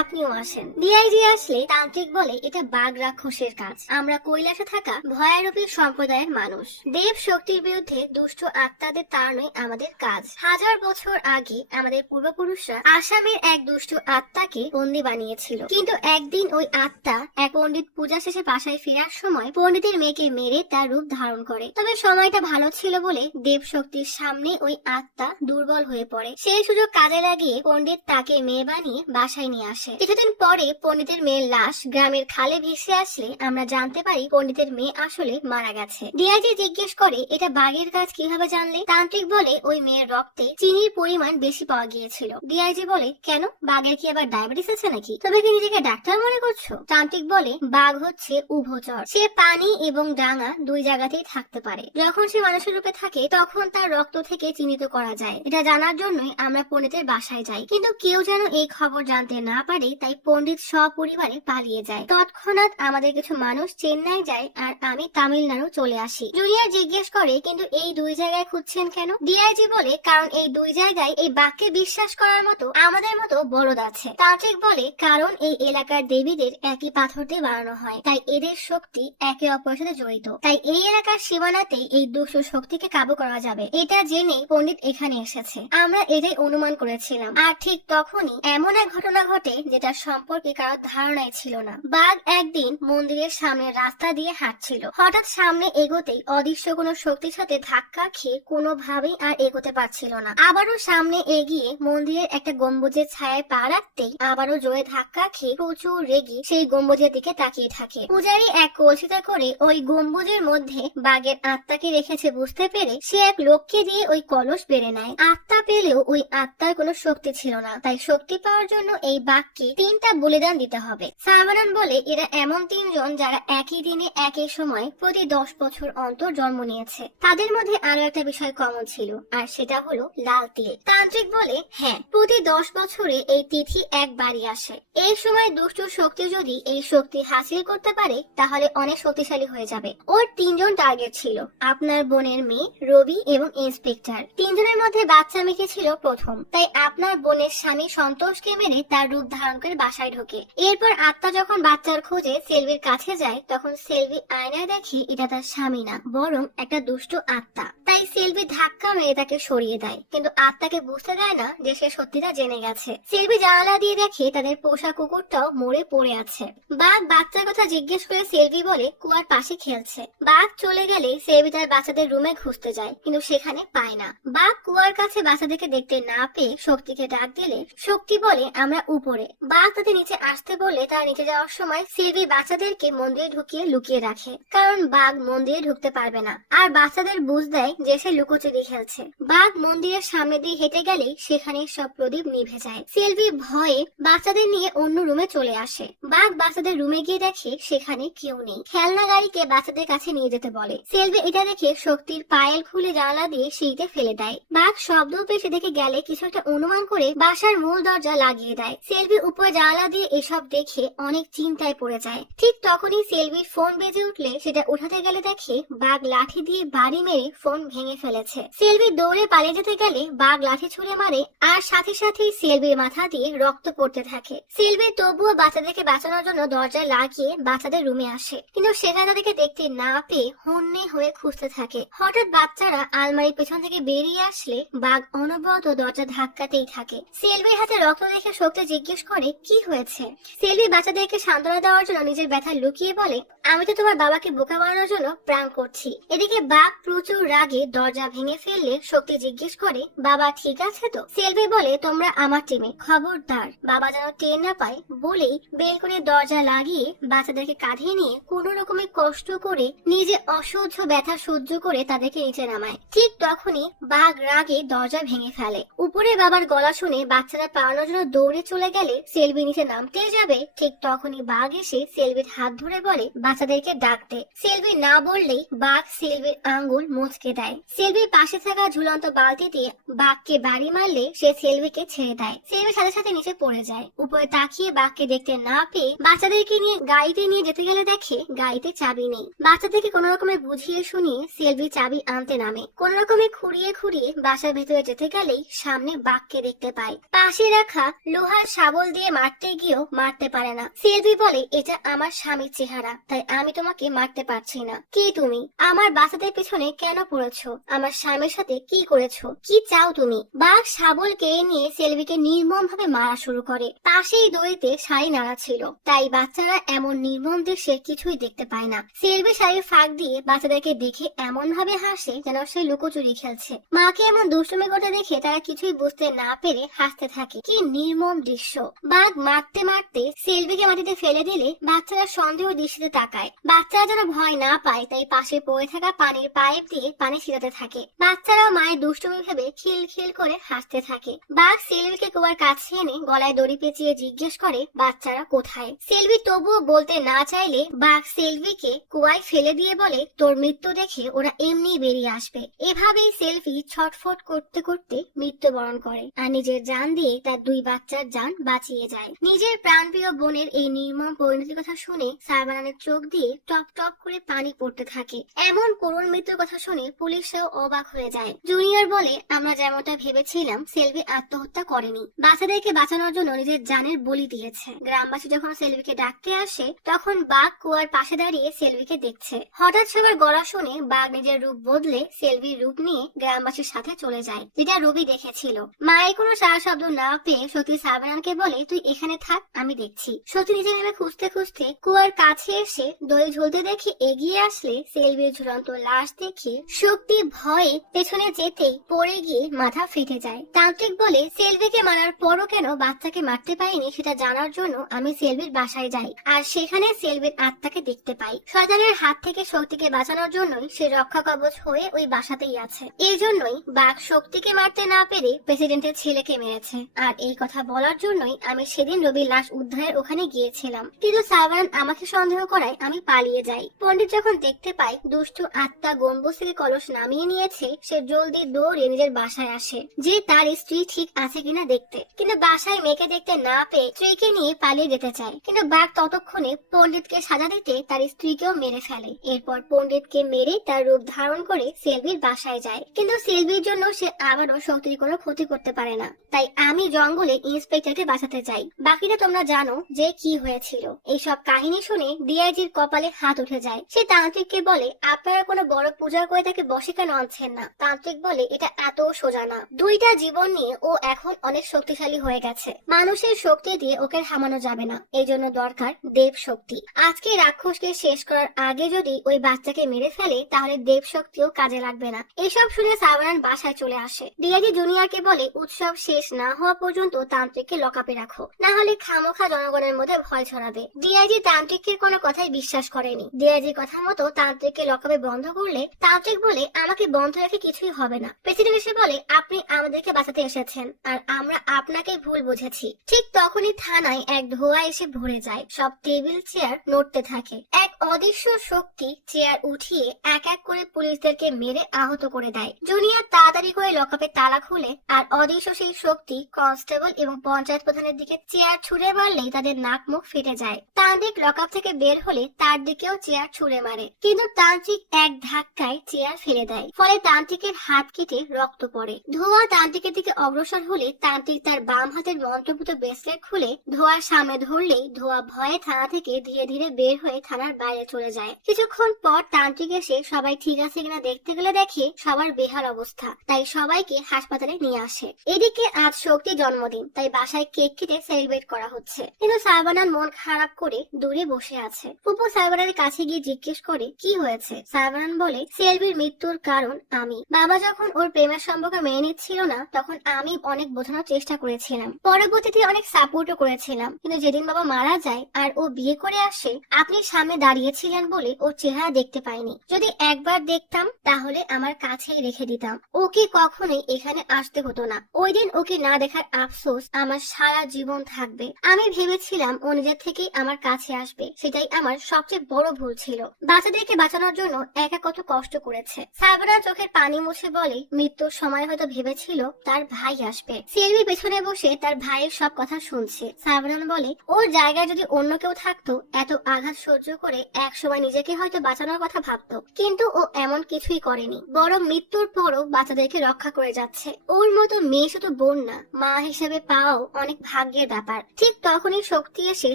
আপনিও আসেন। ডিআইজি আসলে তান্ত্রিক বলে, এটা বাঘ রাক্ষসের কাজ, আমরা কৈলাসে থাকা ভয়ারূপী সম্প্রদায়ের মানুষ। দেব শক্তির বিরুদ্ধে দুষ্ট আত্মাদের তাড়ানোই আমাদের কাজ। 1000 বছর আগে আমাদের পূর্বপুরুষরা আসামের এক দুষ্ট আত্মাকে বন্দী বানিয়েছিল, কিন্তু একদিন ওই আত্মা এক পণ্ডিত পূজা শেষে বাসায় ফেরার সময় পণ্ডিতের মেয়েকে মেরে তার রূপ ধারণ করে। তবে সময়টা ভালো ছিল বলে দেব শক্তির সামনে ওই আত্মা দুর্বল হয়ে পড়ে। সেই সুযোগ কাজে লাগিয়ে পণ্ডিত তাকে মেয়ে বানিয়ে বাসায় নিয়ে আসে। কিছুদিন পরে পণ্ডিতের মেয়ের লাশ গ্রামের খালে ভেসে আসলে আমরা জানতে পারি পণ্ডিতের মেয়ে আসলে মারা গেছে। ডিআইজি জিজ্ঞেস করে, এটা বাঘের কাজ কিভাবে জানলে? তান্ত্রিক বলে, ওই মেয়ের রক্তে চিনির পরিমাণ বেশি পাওয়া গিয়েছিল। ডিআইজি বলে, কেন, বাঘের কি আবার ডায়াবেটিস আছে নাকি? তবে কি নিজেকে ডাক্তার মনে করছো? তান্ত্রিক বলে, বাঘ হচ্ছে উভচর, সে পানি এবং ডাঙা দুই জায়গাতেই থাকতে পারে। যখন সে মানুষের রূপে থাকে তখন তার রক্ত থেকে চিহ্নিত করা যায়। এটা জানার জন্যই আমরা পণ্ডিতের বাসায় যাই, কিন্তু কেউ যেন এই খবর জানতে না পারে, তাই পণ্ডিত সপরিবারে পালিয়ে যায়। তৎক্ষণাৎ আমাদের কিছু মানুষ চেন্নাই যায় আর আমি তামিলনাড়ু চলে আসি। জুনিয়র জিজ্ঞেস করে, কিন্তু এই দুই জায়গায় খুঁজছেন কেন? ডিআইজি বলে, কারণ এই দুই জায়গায় এই বাঘকে বিশ্বাস করার মতো আমাদের মতো বলদ আছে। তান্ত্রিক বলে, কারণ এই এলাকার দেবীদের একই পাথর দিয়ে বানানো হয়, তাই এদের শক্তি একে অপরের সাথে জড়িত। তাই এই এলাকার সীমানাতেই এই দুষ্ট শক্তিকে কাবু করা যাবে। এটা জেনে পণ্ডিত এখানে এসেছে, আমরা এটাই অনুমান করেছিলাম। আর ঠিক তখনই এমন এক ঘটনা ঘটে যেটা সম্পর্কে কারোর ধারণাই ছিল না। বাঘ একদিন মন্দিরের সামনে রাস্তা দিয়ে হাঁটছিল। হঠাৎ সামনে এগোতেই অদৃশ্য কোনো শক্তির সাথে ধাক্কা খেয়ে কোনোভাবেই আর এগোতে পারছিল না। আবারও সামনে এগিয়ে মন্দিরের একটা গম্বুজের ছায়ায় পা রাখতেই আবারও জোরে ধাক্কা খেয়ে প্রচুর রেগে সেই গম্বুজের দিকে তাকিয়ে থাকে। পূজারী এক কলসিতে করে ওই গম্বুজের মধ্যে বাঘের আত্মাকে রেখেছে বুঝতে পেরে সে এক লোককে দিয়ে ওই কলস বেড়ে নেয়। আত্মা পেলেও ওই আত্মার কোনো শক্তি ছিল না, তাই শক্তি পাওয়ার জন্য এই বাঘকে 3টা বলিদান দিতে হবে। সাবানান বলে, এরা এমন 3 জন যারা একই দিনে একই সময় প্রতি 10 বছর অন্তর জন্ম নিয়েছে। তাদের মধ্যে আরো একটা বিষয় কমন ছিল, আর সেটা হলো লাল তিল। তান্ত্রিক বলে, হ্যাঁ, প্রতি 10 বছরে এই তিথি একবারই আসে। এই সময় দুষ্ট শক্তি যদি এই শক্তি হাসিল করতে পারে তাহলে অনেক শক্তিশালী হয়ে যাবে। ওর 3 জন টার্গেট ছিল, আপনার বোনের মেয়ে, রবি এবং ইন্সপেক্টর। 3 জনের মধ্যে বাচ্চা মেয়ে ছিল প্রথম, তাই আপনার বোনের স্বামী সন্তোষকে মেরে তার রূপ ধারণ করে বাসায় ঢোকে। এরপর আত্মা যখন বাচ্চার খোঁজে সেলভির কাছে যায় তখন সেলভি আয়নায় দেখে এটা তার স্বামী না, বরং একটা দুষ্ট আত্মা। তাই সেলভি ধাক্কা মেরে তাকে সরিয়ে দেয়, কিন্তু আত্মাকে বুঝতে দেয় না যে সে সত্যিটা জেনে গেছে। সেলভি জানালা দিয়ে দেখে তাদের পোষা কুকুরটাও মরে পড়ে আছে। বাঘ বাচ্চার কথা জিজ্ঞেস করে সেলভি বলে কুয়ার পাশে খেলছে। বাঘ চলে গেলে সেলভি তার বাচ্চাদের রুমে খুঁজতে যায়, কিন্তু সেখানে পায় না। বাঘ কুয়ার কাছে বাচ্চাদেরকে দেখতে না পেয়ে শক্তিকে ডাক দিলে শক্তি বলে, আমরা উপরে। বাঘ তাদের নিচে আসতে বললে তারা নিচে যাওয়ার সময় সেলভি বাচ্চাদেরকে মন্দিরে ঢুকিয়ে লুকিয়ে রাখে, কারণ বাঘ মন্দিরে ঢুকতে পারবে না। আর বাচ্চাদের বুঝ দেয় যে সে লুকোচুরি খেলছে। বাঘ মন্দিরের সামনে দিয়ে হেঁটে গেলেই সেখানে সব প্রদীপ নিভে যায়। সেলভি ভয়ে বাচ্চাদের নিয়ে অন্য রুমে চলে আসে। বাঘ বাচ্চাদের রুমে গিয়ে দেখে সেখানে কেউ নেই। খেলনা গাড়িকে বাচ্চাদের কাছে নিয়ে যেতে বলে। সেলভি এটা দেখে শক্তির পায়েল খুলে জানালা দিয়ে সিঁড়িতে ফেলে দেয়। বাঘ শব্দ পেয়ে সেদিকে গেলে কিছু একটা অনুমান করে বাসার মূল দরজা লাগিয়ে দেয়। সেলভি উপরে জানালা দিয়ে এসব দেখে অনেক চিন্তায় পড়ে যায়। ঠিক তখনই সেলভির ফোন বেজে উঠলে সেটা উঠাতে গেলে দেখে বাঘ লাঠি দিয়ে বাড়ি মেরে ফোন ভেঙে ফেলেছে। সেলভি দৌড়ে পালিয়ে যেতে গেলে বাঘ লাঠি ছুঁড়ে মারে আর সাথে সাথেই সেলভির মাথা দিয়ে রক্ত পড়তে থাকে। সেলভি তবুও বাচ্চাদেরকে বাঁচানোর জন্য দরজা লাগিয়ে বাচ্চাদের রুমে আসে, কিন্তু সেখানে তাদেরকে দেখতে না পেয়ে হন্যে হয়ে খুঁজতে থাকে। হঠাৎ বাচ্চারা আলমারির পেছন থেকে বেরিয়ে আসলে বাঘ অনবরত দরজা ধাক্কাতেই থাকে। সেলভির হাতে রক্ত দেখে শক্তি জিজ্ঞেস করে কি হয়েছে। সেলভি বাচ্চাদেরকে সান্ত্বনা দেওয়ার জন্য নিজের ব্যথা লুকিয়ে বলে, আমি তো তোমার বাবাকে বোকা বানানোর জন্য প্রাণ করছি। এদিকে বাঘ প্রচুর রাগে দরজা ভেঙে ফেললে শক্তি জিজ্ঞেস করে, বাবা ঠিক আছে তো? সেলভি বলে, তোমরা আমার টিমে, খবরদার বাবা যেন টের না পায় বলেই বেলকনির দরজা লাগিয়ে বাচ্চাদেরকে কাঁধে নিয়ে কোনো রকমে কষ্ট করে নিজে অসহ্য ব্যথা সহ্য করে তাদেরকে নিচে নামায়। ঠিক তখনই বাঘ রাগে দরজা ভেঙে ফেলে। উপরে বাবার গলা শুনে বাচ্চারা পালানোর জন্য দৌড়ে চলে গেলে সেলভি নিচে নামতে যাবে, ঠিক তখনই বাঘ এসে সেলভির হাত ধরে বলে বাচ্চাদেরকে ডাকতে। সেলভি না বললেই বাঘ সেলভির আঙ্গুল মুচকে দেয়। সেলভির পাশে থাকা ঝুলন্ত বালতি দিয়ে বাঘকে বাড়ি মারলে সে সেলভিকে ছেড়ে দেয়। সেলভির সাথে সাথে নিচে পড়ে যায়। উপরে তাকিয়ে বাঘকে দেখতে না পেয়ে বাচ্চাদেরকে নিয়ে গাড়িতে নিয়ে যেতে গেলে দেখে গাড়িতে চাবি নেই। বাচ্চাদেরকে কোন রকমে বুঝিয়ে শুনিয়ে সেলভি চাবি আনতে নামে। কোন রকমে খুঁড়িয়ে খুঁড়িয়ে বাসার ভেতরে যেতে গেলেই সামনে বাঘকে দেখতে পায়। পাশে রাখা লোহার শাবল দিয়ে মারতে গিয়েও মারতে পারে না। সেলভি বলে, এটা আমার স্বামীর চেহারা, তাই আমি তোমাকে মারতে পারছি না। কে তুমি? আমার বাচ্চাদের পেছনে কেন পড়েছো? আমার স্বামীর সাথে কি করেছো? কি চাও তুমি? বাঘ শাবল কেড়ে নিয়ে সেলভিকে নির্মম ভাবে মারা শুরু করে। পাশেই দড়িতে শাড়ি নাড়া ছিল, তাই বাচ্চারা এমন নির্মম দৃশ্যে কিছুই দেখতে পায় না। সেলভি শাড়ির ফাঁক দিয়ে বাচ্চাদেরকে দেখে এমন ভাবে হাসে যেন সে লুকোচুরি খেলছে। মাকে এমন দুষ্টুমি করতে দেখে তারা কিছুই বুঝতে না পেরে হাসতে থাকে। কি নির্মম দৃশ্য! বাঘ মারতে মারতে সেলভিকে মাটিতে ফেলে দিলে বাচ্চারা সন্দেহ দৃষ্টিতে তাকায়। বাচ্চারা যেন ভয় না পায় তাই পাশে পড়ে থাকা পানির পাইপ দিয়ে পানি ছিটাতে থাকে। বাচ্চারাও মায়ের দুষ্টুমি ভেবে খিল খিল করে হাসতে থাকে। বাঘ সেলভিকে কুয়ার কাছে এনে গলায় দড়ি পেঁচিয়ে জিজ্ঞেস করে, বাচ্চারা কোথায়? সেলভি তবুও বলতে না চাইলে বাঘ সেলভিকে কুয়ায় ফেলে দিয়ে বলে, তোর মৃত্যু দেখে ওরা এমনি বেরিয়ে আসবে। এভাবেই সেলভি ছটফট করতে করতে মৃত্যুবরণ করে আর নিজের জান দিয়ে তার দুই বাচ্চার জান বাঁচিয়ে যায়। নিজের প্রাণপ্রিয় বোনের এই নির্মম পরিণতির কথা শুনে সারবানানের চোখ দিয়ে টপ টপ করে পানি পড়তে থাকে। এমন করুণ মৃত্যুর কথা শুনে পুলিশরাও অবাক হয়ে যায়। জুনিয়র বলে, আমরা যেমনটা ভেবেছিলাম সেলভি আত্মহত্যা করেনি, বাচ্চাদেরকে বাঁচানোর জন্য নিজের জানের বলি দিয়েছে। গ্রামবাসী যখন সেলভিকে ডাকতে আসে তখন বাঘ কুয়ার পাশে দাঁড়িয়ে সেলভিকে দেখছে। হঠাৎ সবার গলা শুনে বাঘ নিজের রূপ বদলে সেলভির রূপ নিয়ে গ্রামবাসীর সাথে চলে যায়, যেটা রবি দেখেছিল। মায়ের কোনো সারা শব্দ না পেয়ে সতী সারবানানকে বলে, তুই এখানে থাক, আমি দেখছি। সতী নিজে নেমে খুঁজতে খুঁজতে কুয়ার কাছে এসে দড়ি ঝুলতে দেখে এগিয়ে আসলে সেলভির ঝুলন্ত লাশ দেখে শক্তি ভয়ে পেছনে যেতেই পড়ে গিয়ে মাথা ফেটে যায়। তান্ত্রিক বলে, সেলভিকে মারার পরও কেন বাচ্চাকে মারতে পারিনি সেটা জানার জন্য আমি সেলভির বাসায় যাই আর সেখানে সেলভির আত্মাকে দেখতে পাই। শয়তানের হাত থেকে শক্তিকে বাঁচানোর জন্যই সে রক্ষা কবচ হয়ে ওই বাসাতেই আছে। এই জন্যই বাঘ শক্তিকে মারতে না পেরে প্রেসিডেন্টের ছেলেকে মেরেছে। আর এই কথা বলার জন্যই আমি সেদিন রবির লাশ উদ্ধারের ওখানে গিয়েছিলাম, কিন্তু সারবানান আমাকে সন্দেহ করায় আমি পালিয়ে যাই। পণ্ডিত যখন দেখতে পায় দুষ্টু আত্মা গম্বুজ থেকে কলস নামিয়ে নিয়েছে, সে জলদি দৌড়ে নিজের বাসায় আসে যে তার স্ত্রী ঠিক আছে কিনা দেখতে। কিন্তু বাসায় মেয়েকে দেখতে না পেয়ে স্ত্রীকে নিয়ে পালিয়ে যেতে চায়, কিন্তু বাঘ ততক্ষণে পণ্ডিতকে সাজা দিতে তার স্ত্রীকেও মেরে ফেলে। এরপর পণ্ডিতকে মেরে তার রূপ ধারণ করে সেলভির বাসায় যায়, কিন্তু সেলভির জন্য সে আবারও শক্তির কোনো ক্ষতি করতে পারে না। তাই আমি জঙ্গলে ইন্সপেক্টরকে বাঁচাতে চাই। বাকিটা তোমরা জানো যে কি হয়েছিল। এইসব কাহিনী শুনে ডিআইজির কপালে হাত উঠে যায়। সে তান্ত্রিককে বলে, আপনারা কোনো বড় পূজা করে তাকে বসে কেন আনছেন না? তান্ত্রিক বলে, এটা এত সোজা না। দুইটা জীবন নিয়ে ও এখন অনেক শক্তিশালী হয়ে গেছে, মানুষের শক্তি দিয়ে ওকে থামানো যাবে না, এই জন্য দরকার দেব শক্তি। আজকে রাক্ষসকে শেষ করার আগে যদি ওই বাচ্চাকে মেরে ফেলে তাহলে দেব শক্তিও কাজে লাগবে না। এসব শুনে সারবানান বাসায় চলে আসে। ডিআইজি জুনিয়রকে বলে, উৎসব শেষ না হওয়া পর্যন্ত তান্ত্রিককে লকআপে রাখো, না হলে খামোখা জনগণের মধ্যে ভয় ছড়াবে। ডিআইজি তান্ত্রিকের কোনো কথাই বিশ্বাস করেনি। ডিআইজির কথা মতো তান্ত্রিককে লকআপে বন্ধ করলে তান্ত্রিক বলে, আমাকে বন্ধ রেখে কিছুই হবে না। প্রেসিডেন্ট এসে বলে, আপনি আমাদেরকে বাঁচাতে এসেছেন আর আমরা আপনাকে ভুল বুঝেছি। ঠিক তখনই থানায় এক ধোঁয়া এসে ভরে যায়। সব টেবিল চেয়ার নড়তে থাকে। এক অদৃশ্য শক্তি চেয়ার উঠিয়ে এক এক করে পুলিশদেরকে মেরে আহত করে দেয়। জুনিয়র তাড়াতাড়ি করে লকআপে তালা খুলে আর অদৃশ্য সেই শক্তি কনস্টেবল এবং পঞ্চায়েত প্রধানের দিকে চেয়ার ছুঁড়ে মারলেই তাদের নাক মুখ ফেটে যায়। তান্ত্রিক লকআপ থেকে বের হলে তার দিকেও চেয়ার ছুঁড়ে মারে, কিন্তু তান্ত্রিক এক ধাক্কায় চেয়ার ফেলে দেয়। ফলে তান্ত্রিকের হাত কেটে রক্ত পড়ে। ধোঁয়া তান্ত্রিকের দিকে অগ্রসর হলে তান্ত্রিক তার বাম হাতের মন্ত্রপুত ব্রেসলেট খুলে ধোঁয়ার সামনে ধরলেই ধোঁয়া ভয়ে থানা থেকে ধীরে ধীরে বের হয়ে থানার বাইরে চলে যায়। কিছুক্ষণ পর তান্ত্রিক এসে সবাই ঠিক আছে কিনা দেখতে গেলে দেখে সবার বেহাল অবস্থা, তাই সবাইকে হাসপাতালে নিয়ে আসে। এদিকে আজ শক্তির জন্মদিন, তাই বাসায় কেক কেটে সেলিব্রেট করা হচ্ছে। কিন্তু সাইবানান মন খারাপ করে দূরে বসে আছে। ফুপু সাইবানানের কাছে গিয়ে জিজ্ঞেস করে, কি হয়েছে? সাইবানান বলে, সেলভির মৃত্যুর কারণ আমি। বাবা যখন ওর প্রেমের সম্পর্ক মেনে নিচ্ছিল না, তখন আমি অনেক বোঝানোর চেষ্টা করেছিলাম, পরবর্তীতে অনেক সাপোর্টও করেছিলাম। কিন্তু যেদিন বাবা মারা যায় আর ও বিয়ে করে আসে, আপনি সামনে দাঁড়িয়েছিলেন বলে ওর চেহারা দেখতে পাইনি। যদি একবার দেখতাম তাহলে আমার কাছেই রেখে দিতাম। ওকে কখনোই এখানে আসতে হতো না। ওই দিন ওকে না দেখার আফসোস আমার সারা জীবন থাকবে। আমি ভেবেছিলাম ও নিজের থেকেই আমার কাছে আসবে, সেটাই আমার সবচেয়ে বড় ভুল ছিল। বাচ্চাদেরকে বাঁচানোর জন্য একা কত কষ্ট করেছে। সাইবানা চোখের পানি মুছে বলে, মৃত্যুর সময় হয়তো ভেবেছিল তার ভাই আসবে। সেলভি পেছনে বসে তার ভাইয়ের সব কথা শুনছে। সাইবানা বলে, ওর জায়গায় যদি অন্য কেউ থাকতো এত আঘাত সহ্য করে এক সময় নিজেকে হয়তো বাঁচানোর কথা ভাবতো, কিন্তু ও এমন কিছুই করেনি, বরং মৃত্যুর পরও বাচ্চাদেরকে রক্ষা করে যাচ্ছে। ওর মতো মেয়ে শুধু বোন না, মা হিসেবে পাওয়াও অনেক ভাগ্যের ব্যাপার। ঠিক তখনই শক্তি এসে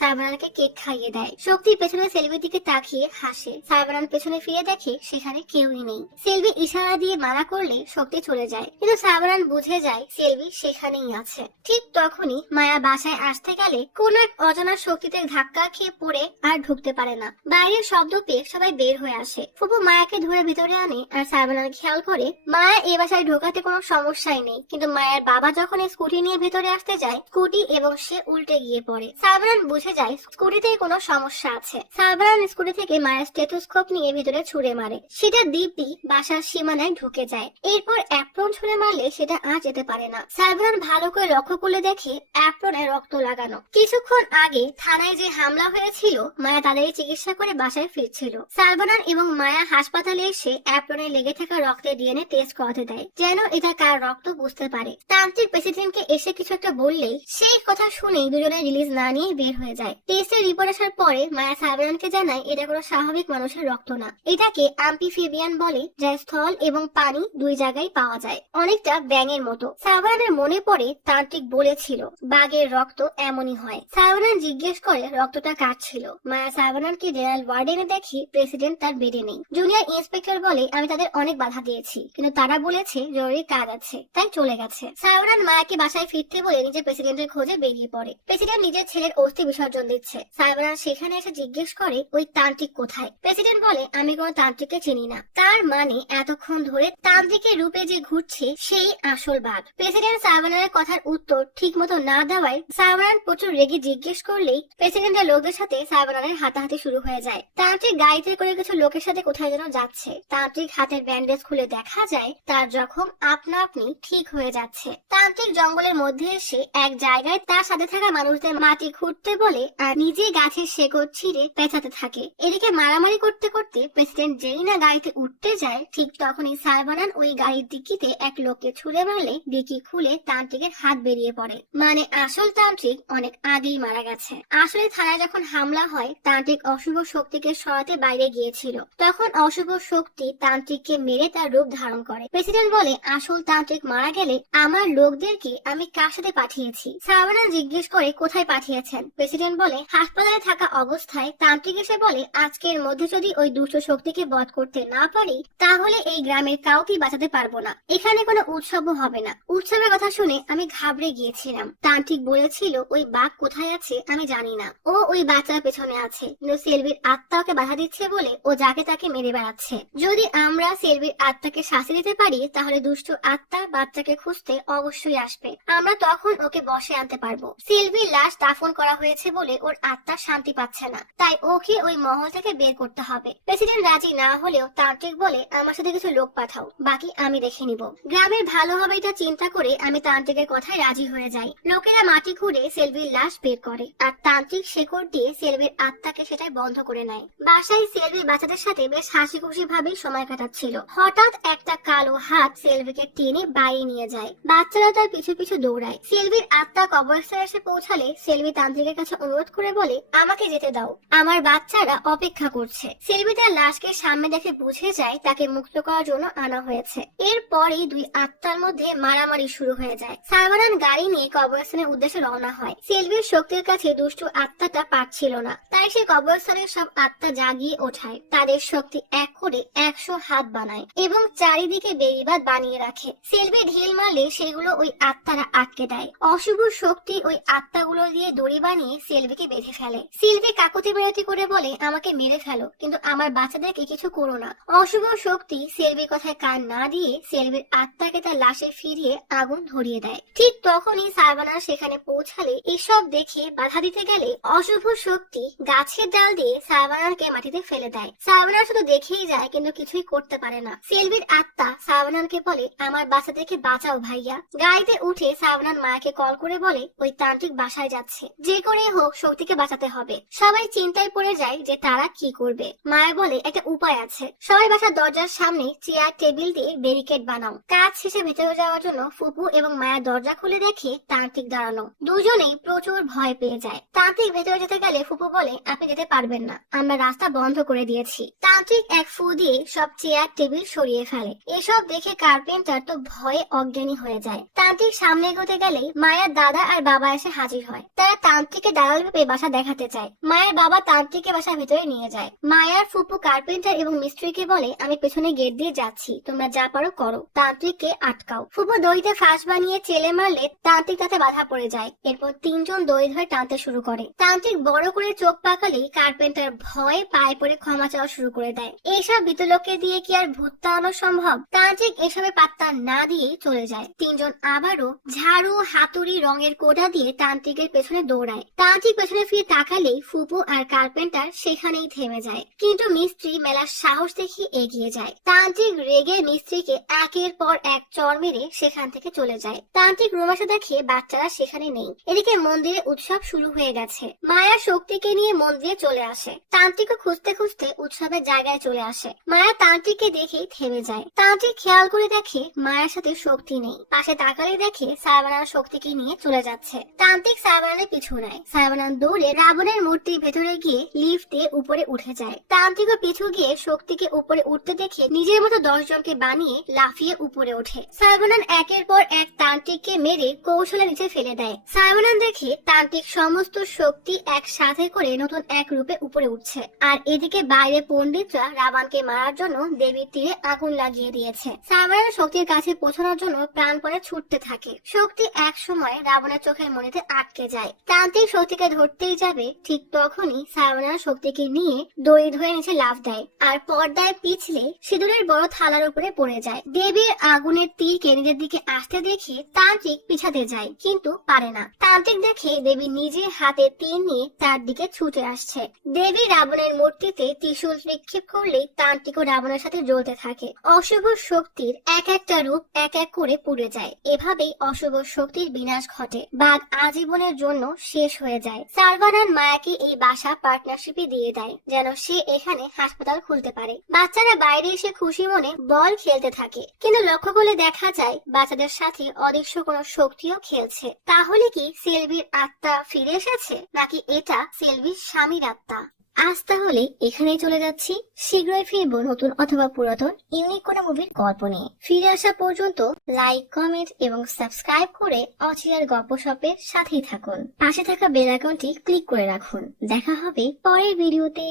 সাইবানাকে কেক খাইয়ে দেয়। শক্তির পেছনে সেলভির দিকে তাকিয়ে হাসে। সাইবানান পেছনে ফিরে দেখে সেখানে কেউই নেই। সেলভি ইশারা দিয়ে মানা করলে শক্তি চলে যায়, কিন্তু সাইবানান বুঝে যায় সেলভি সেখানেই আছে। ঠিক তখনই মায়া বাসায় আসতে গেলে কোন এক অজানা শক্তিতে ধাক্কা খেয়ে পড়ে আর ঢুকতে পারে না। বাইরের শব্দ পেয়ে সবাই বের হয়ে আসে। ফুপু মায়াকে ধরে ভিতরে আনে আর সাইবানান খেয়াল করে মায়া এই বাসায় ঢোকাতে কোনো সমস্যাই নেই, কিন্তু মায়ের বাবা যখন স্কুটি নিয়ে ভেতরে আসতে যায়, স্কুটি এবং সে উল্টে গিয়ে পড়ে। সাইবানান বুঝে যায় স্কুটিতে কোনো সমস্যা আছে। সাইবানান স্কুটি থেকে মায়ের স্টেথোস্কোপ নিয়ে ভেতরে ছুঁড়ে মারে। সেটা দিব্যি বাসার সীমানায় ঢুকে যায়। এরপর অ্যাপ্রন ছুঁড়ে মারলে সেটা আর যেতে পারে না। সাইবানান ভালো করে লক্ষ্য করলে দেখে অ্যাপ্রনে রক্ত লাগানো। কিছুক্ষণ আগে থানায় যে হামলা হয়েছিল, মায়া তাদের চিকিৎসা করে বাসায় ফিরছিল। সাইবানান এবং মায়া হাসপাতালে এসে অ্যাপ্রনে লেগে থাকা রক্তের ডিএনএ টেস্ট করাতে দেয়, যেন এটা কার রক্ত বুঝতে পারে। তান্ত্রিক প্রেসিডেন্টকে এসে কিছু একটা বললেই সেই কথা শুনেই দুজনে রিলিজ না নিয়ে বের হয়ে যায়। টেস্টের রিপোর্ট আসার পরে মায়া সাইবানানকে জানায় এটা কোনো স্বাভাবিক মানুষের রক্ত না, এটাকে অ্যাম্পিফিবিয়ান বলে, যা স্থল এবং পানি দুই জায়গায় পাওয়া যায়, অনেকটা ব্যাঙের মতো। সাইবানানের মনে পড়ে তান্ত্রিক বলেছিল বাঘের রক্ত এমনই হয়। সাইবানান জিজ্ঞেস করে রক্তটা কার ছিল। মায়া সাইবানানকে জেনারেল ওয়ার্ডেনে দেখি প্রেসিডেন্ট তার বেডে নেই। জুনিয়র ইন্সপেক্টর বলে, আমি তাদের অনেক বাধা দিয়েছি, কিন্তু তারা বলেছে জরুরি কাজ আছে, তাই চলে গেছে। সাইবানান মায়াকে বাসায় ফিরতে বলে নিজের প্রেসিডেন্টের খোঁজে বেরিয়ে পড়ে। প্রেসিডেন্ট নিজের ছেলের অস্থি বিসর্জন দিচ্ছে। সাইবানান সেখানে এসে জিজ্ঞেস করে ওই তান্ত্রিক কোথায়। প্রেসিডেন্ট বলে, আমি কোনো তান্ত্রিককে চিনি না। তার মানে এতক্ষণ ধরে তান্ত্রিকের রূপে যে ঘুরছে সেই আসল বাঘ। প্রেসিডেন্ট সাইবানানের কথার উত্তর ঠিক মতো না দেওয়ায় সাইবানান প্রচুর রেগে জিজ্ঞেস করলেই প্রেসিডেন্টের লোকদের সাথে সাইবানানের হাতাহাতি শুরু হয়ে যায়। তান্ত্রিক গাড়িতে করে কিছু লোকের সাথে কোথায় যেন যাচ্ছে। তান্ত্রিক হাতের ব্যান্ডেজ খুলে দেখা যায় তার জখম আপনা আপনি ঠিক হয়ে যাচ্ছে। তান্ত্রিক জঙ্গলের মধ্যে এসে এক জায়গায় তার সাথে থাকা মানুষদের মাটি খুঁড়তে বলে আর নিজে গাছের শেকড় ছিঁড়ে পেঁচাতে থাকে। এদিকে মারামারি করতে করতে প্রেসিডেন্ট যেই না গাড়িতে উঠতে যায়, ঠিক তখনই সাইবানান ওই গাড়ির ডিকিতে এক লোককে ছুঁড়ে মারলে ডিকি খুলে তান্ত্রিকের হাত বেরিয়ে পড়ে। মানে আসল তান্ত্রিক অনেক আগেই মারা গেছে। আসলে থানায় যখন হামলা হয়, তান্ত্রিক অশুভ শক্তিকে সরাতে বাইরে গিয়েছিল। তখন অশুভ শক্তি তান্ত্রিককে মেরে তার রূপ ধারণ করে। প্রেসিডেন্ট বলে, আসল তান্ত্রিক মারা গেলে আমার লোকদেরকে আমি কার সাথে পাঠিয়েছি। সাইবানান জিজ্ঞেস করে কোথায় পাঠিয়েছেন। প্রেসিডেন্ট বলে, হাসপাতালে থাকা অবস্থায়। তান্ত্রিক এসে বলে, আজকের মধ্যে যদি ওই দুষ্ট শক্তিকে বধ করতে না পারি, তাহলে এই গ্রামের কাউকে বাঁচাতে পারবো না। এখানে কোনো উৎসবও হবে না। উৎসবের কথা শুনে আমি ঘাবড়ে গিয়েছিলাম। তান্ত্রিক বলেছিল ওই বাঘ কোথায় আছে আমি জানি না, ও ওই বাচ্চার পেছনে আছে, কিন্তু সেলভির আত্মা ওকে বাধা দিচ্ছে বলে ও যাকে তাকে মেরে বেড়াচ্ছে। যদি আমরা সেলভির আত্মাকে শাস্তি দিতে পারি, তাহলে দুষ্ট আত্মা বাচ্চাকে খুঁজতে অবশ্যই আসবে। আমরা তখন ওকে বসে আনতে পারবো। সেলভির লাশ দাফন করা হয়েছে বলে ওর আত্মা শান্তি পাচ্ছে না, তাই ওকে ওই মহল থেকে বের করতে হবে। প্রেসিডেন্ট রাজি না হলেও তান্ত্রিক বলে, আমার সাথে কিছু লোক পাঠাও, বাকি আমি দেখে নিব। গ্রামের ভালো হবে এটা চিন্তা করে আমি তান্ত্রিকের কথায় রাজি হয়ে যাই। লোকেরা মাটি খুঁড়ে সেলভির লাশ বের করে আর তান্ত্রিক শেকড় দিয়ে সেলভির আত্মাকে সেটাই বন্ধ করে নেয়। বাসায় সেলভি বাচ্চাদের সাথে বেশ হাসি খুশি ভাবে সময় কাটাচ্ছিল। হঠাৎ একটা কালো হাত সেলভিকে টেনে বাইরে নিয়ে যায়। বাচ্চারা তার পিছু পিছু দৌড়ায়। সেলভির আত্মা কবরস্থানে এসে পৌঁছালে সেলভি তান্ত্রিকের কাছে অনুরোধ করে বলে, আমাকে যেতে দাও, আমার বাচ্চারা অপেক্ষা করছে। সেলভি তার লাশকে সামনে দেখে বুঝে যায় তাকে মুক্ত করার জন্য আনা হয়েছে। এরপরই দুই আত্মার মধ্যে মারামারি শুরু হয়ে যায়। সাইবারান গাড়ি নিয়ে কবরস্থানের উদ্দেশ্যে রওনা হয়। সেলভির শক্তির কাছে দুষ্টু আত্মাটা পারছিল না, তাই সে কবরস্থানের সব আত্মা জাগিয়ে ওঠায়। তাদের শক্তি এক করে 100 হাত বানায় এবং চারিদিকে বেড়িবাঁধ বানিয়ে রাখে। সেলভি ঢিল মারলে সেগুলো ওই আত্মারা আটকে দেয়। অশুভ শক্তি ওই আত্মাগুলো দিয়ে দড়ি বানিয়ে সেলভিকে বেঁধে ফেলে। সেলভি কাকুতি মিনতি করে বলে, আমাকে মেরে ফেলো, কিন্তু আমার বাচ্চাদেরকে কিছু করো না। অশুভ শক্তি সেলভির কথায় কান না দিয়ে সেলভির আত্মাকে তার লাশে ফিরিয়ে আগুন ধরিয়ে দেয়। ঠিক তখনই সাইবানা সেখানে পৌঁছালে এসব দেখে বাধা দিতে গেলে অশুভ শক্তি গাছের ডাল দিয়ে সাইবানাকে মাটিতে ফেলে দেয়। সাইবানা শুধু দেখেই যায়, কিন্তু কিছুই করতে পারে না। সেলভির আত্মা সাইবানাকে বলে, আমার বাচ্চাদেরকে বাঁচাও ভাইয়া। গাড়িতে উঠে সাইবানার মায়াকে কল করে বলে, ওই তান্ত্রিক বাসায় যাচ্ছে, যে করে হোক শক্তিকে বাঁচাতে হবে। সবাই চিন্তায় পড়ে যায় যে তারা কি করবে। মায়া বলে, একটা উপায় আছে, সবাই বাসার দরজার সামনে চেয়ার টেবিল দিয়ে ব্যারিকেড বানাও। কাজ শেষে ভেতরে যাওয়ার জন্য ফুপু এবং মায়া দরজা খুলে দেখে তান্ত্রিক দাঁড়ানো। দুজনেই প্রচুর ভয় পেয়ে যায়। তান্ত্রিক ভেতরে যেতে গেলে ফুপু বলে, আপনি যেতে পারবেন না, আমরা রাস্তা বন্ধ করে দিয়েছি। তান্ত্রিক এক ফু দিয়ে সব চেয়ার টেবিল সরিয়ে ফেলে। এসব দেখে কার্পেন্টার তো ভয়ে অজ্ঞানী হয়ে যায়। তান্ত্রিক সামনে এগোতে গেলেই মায়ের দাদা আর বাবা এসে হাজির হয়। তারা তান্ত্রিককে দালাল ভেবে বাসা দেখাতে চায়। মায়ের বাবা তান্ত্রিককে বাসার ভেতরে নিয়ে যায়। মায়ার ফুপু কার্পেন্টার এবং মিস্ত্রিকে বলে, আমি পেছনে গেট দিয়ে যাচ্ছি, তোমরা যা পারো করো, তান্ত্রিককে আটকাও। ফুপু দড়িতে ফাঁস বানিয়ে চেলে মারলে তান্ত্রিক তাতে বাধা পড়ে যায়। এরপর তিনজন দড়ি ধরে টানতে শুরু করে। তান্ত্রিক বড় করে চোখ পাকালেই কার্পেন্টার ভয়ে পায়ে পড়ে ক্ষমা চাওয়া শুরু করে দেয়। এইসব বিতলোককে দিয়ে কি আর ভূত তাড়ানো সম্ভব? তান্ত্রিক এসবে পাত্তা না দিয়ে চলে যায়। তিনজন আবারও ঝাড়ু, হাতুড়ি, রঙের কোটা দিয়ে তান্ত্রিকের পেছনে দৌড়ায়। তান্ত্রিক পেছনে ফিরে তাকালেই ফুপু আর কার্পেন্টার সেখানেই থেমে যায়, কিন্তু মিস্ত্রি মেলার সাহস দেখিয়ে এগিয়ে যায়। তান্ত্রিক রেগে মিস্ত্রিকে একের পর এক চড় মেরে সেখান থেকে চলে যায়। তান্ত্রিক রুমাসে দেখে বাচ্চারা সেখানে নেই। এদিকে মন্দিরে উৎসব শুরু হয়ে গেছে। মায়া শক্তিকে নিয়ে মন্দিরে চলে আসে। তান্ত্রিকও খুঁজতে খুঁজতে উৎসবের জায়গায় চলে আসে। মায়া তান্ত্রিককে দেখেই থেমে যায়। তান্ত্রিক খেয়াল করে দেখে মায়ের সাথে শক্তি নেই। পাশে তাকালে দেখে সাইবানার শক্তিকে নিয়ে চলে যাচ্ছে। তান্ত্রিক সাইবানার পিছু নেয়। সাইবানার দৌড়ে রাবণের মূর্তির ভেতরে গিয়ে লিফট দিয়ে উপরে উঠে যায়। তান্ত্রিকও পিছু গিয়ে শক্তিকে উপরে উঠতে দেখে নিজের মতো 10 জনকে বানিয়ে লাফিয়ে উপরে ওঠে। সাইবানান একের পর এক তান্ত্রিককে মেরে কৌশলে নিচে ফেলে দেয়। সাইবানান দেখে তান্ত্রিক সমস্ত শক্তি একসাথে করে নতুন এক রূপে উপরে উঠছে। আর এদিকে বাইরে পণ্ডিতরা রাবণকে মারার জন্য দেবীর তীরে আগুন লাগিয়ে দিয়েছে। সাইবানান শক্তির কাছে পৌঁছানোর জন্য প্রাণপণে ছুটতে থাকে। শক্তি এক সময় রাবণের চোখের মনিতে আটকে যায়। তান্ত্রিক শক্তিকে ধরতেই যাবে, ঠিক তখনই সাইবানান শক্তিকে নিয়ে দড়ি ধরে নিচে লাফ দেয় আর পর্দায় পিছলে সিঁদুরের বড় থালার উপরে পড়ে যায়। দেবীর আগুনের তীরকে নিজের দিকে আসতে দেখে তান্ত্রিক পিছাতে যায়, কিন্তু পারে না। তান্ত্রিক দেখে দেবী নিজের হাতে তীর নিয়ে তার দিকে ছুটে আসছে। দেবী রাবণের মূর্তিতে ত্রিশূল নিক্ষেপ করলেই তান্ত্রিক ও রাবণের সাথে জ্বলতে থাকে। অশুভ শক্তির এক একটা রূপ এক এক করে পুড়ে যায়। এভাবেই অশুভ শক্তির বিনাশ ঘটে। বাঘ আজীবনের জন্য শেষ হয়ে যায়। সাইবানান মায়াকে এই বাসা পার্টনারশিপে দিয়ে দেয়, যেন সে এখানে হাসপাতাল খুলতে পারে। বাচ্চারা বাইরে এসে খুশি মনে বল খেলতে থাকে, কিন্তু লক্ষ্য করলে দেখা যায় বাচ্চাদের সাথে অদৃশ্য কোনো শক্তিও খেলছে। তাহলে কি সেলভির আত্মা ফিরে এসেছে, নাকি এটা সেলভির স্বামীর আত্মা? আজ তাহলে এখানেই চলে যাচ্ছি। শীঘ্রই ফিরবো নতুন অথবা পুরাতন ইউনিক কোনো মুভির গল্প নিয়ে। ফিরে আসা পর্যন্ত লাইক, কমেন্ট এবং সাবস্ক্রাইব করে অচিরার গল্পশপের সাথেই থাকুন। পাশে থাকা বেল আইকনটি ক্লিক করে রাখুন। দেখা হবে পরের ভিডিওতে।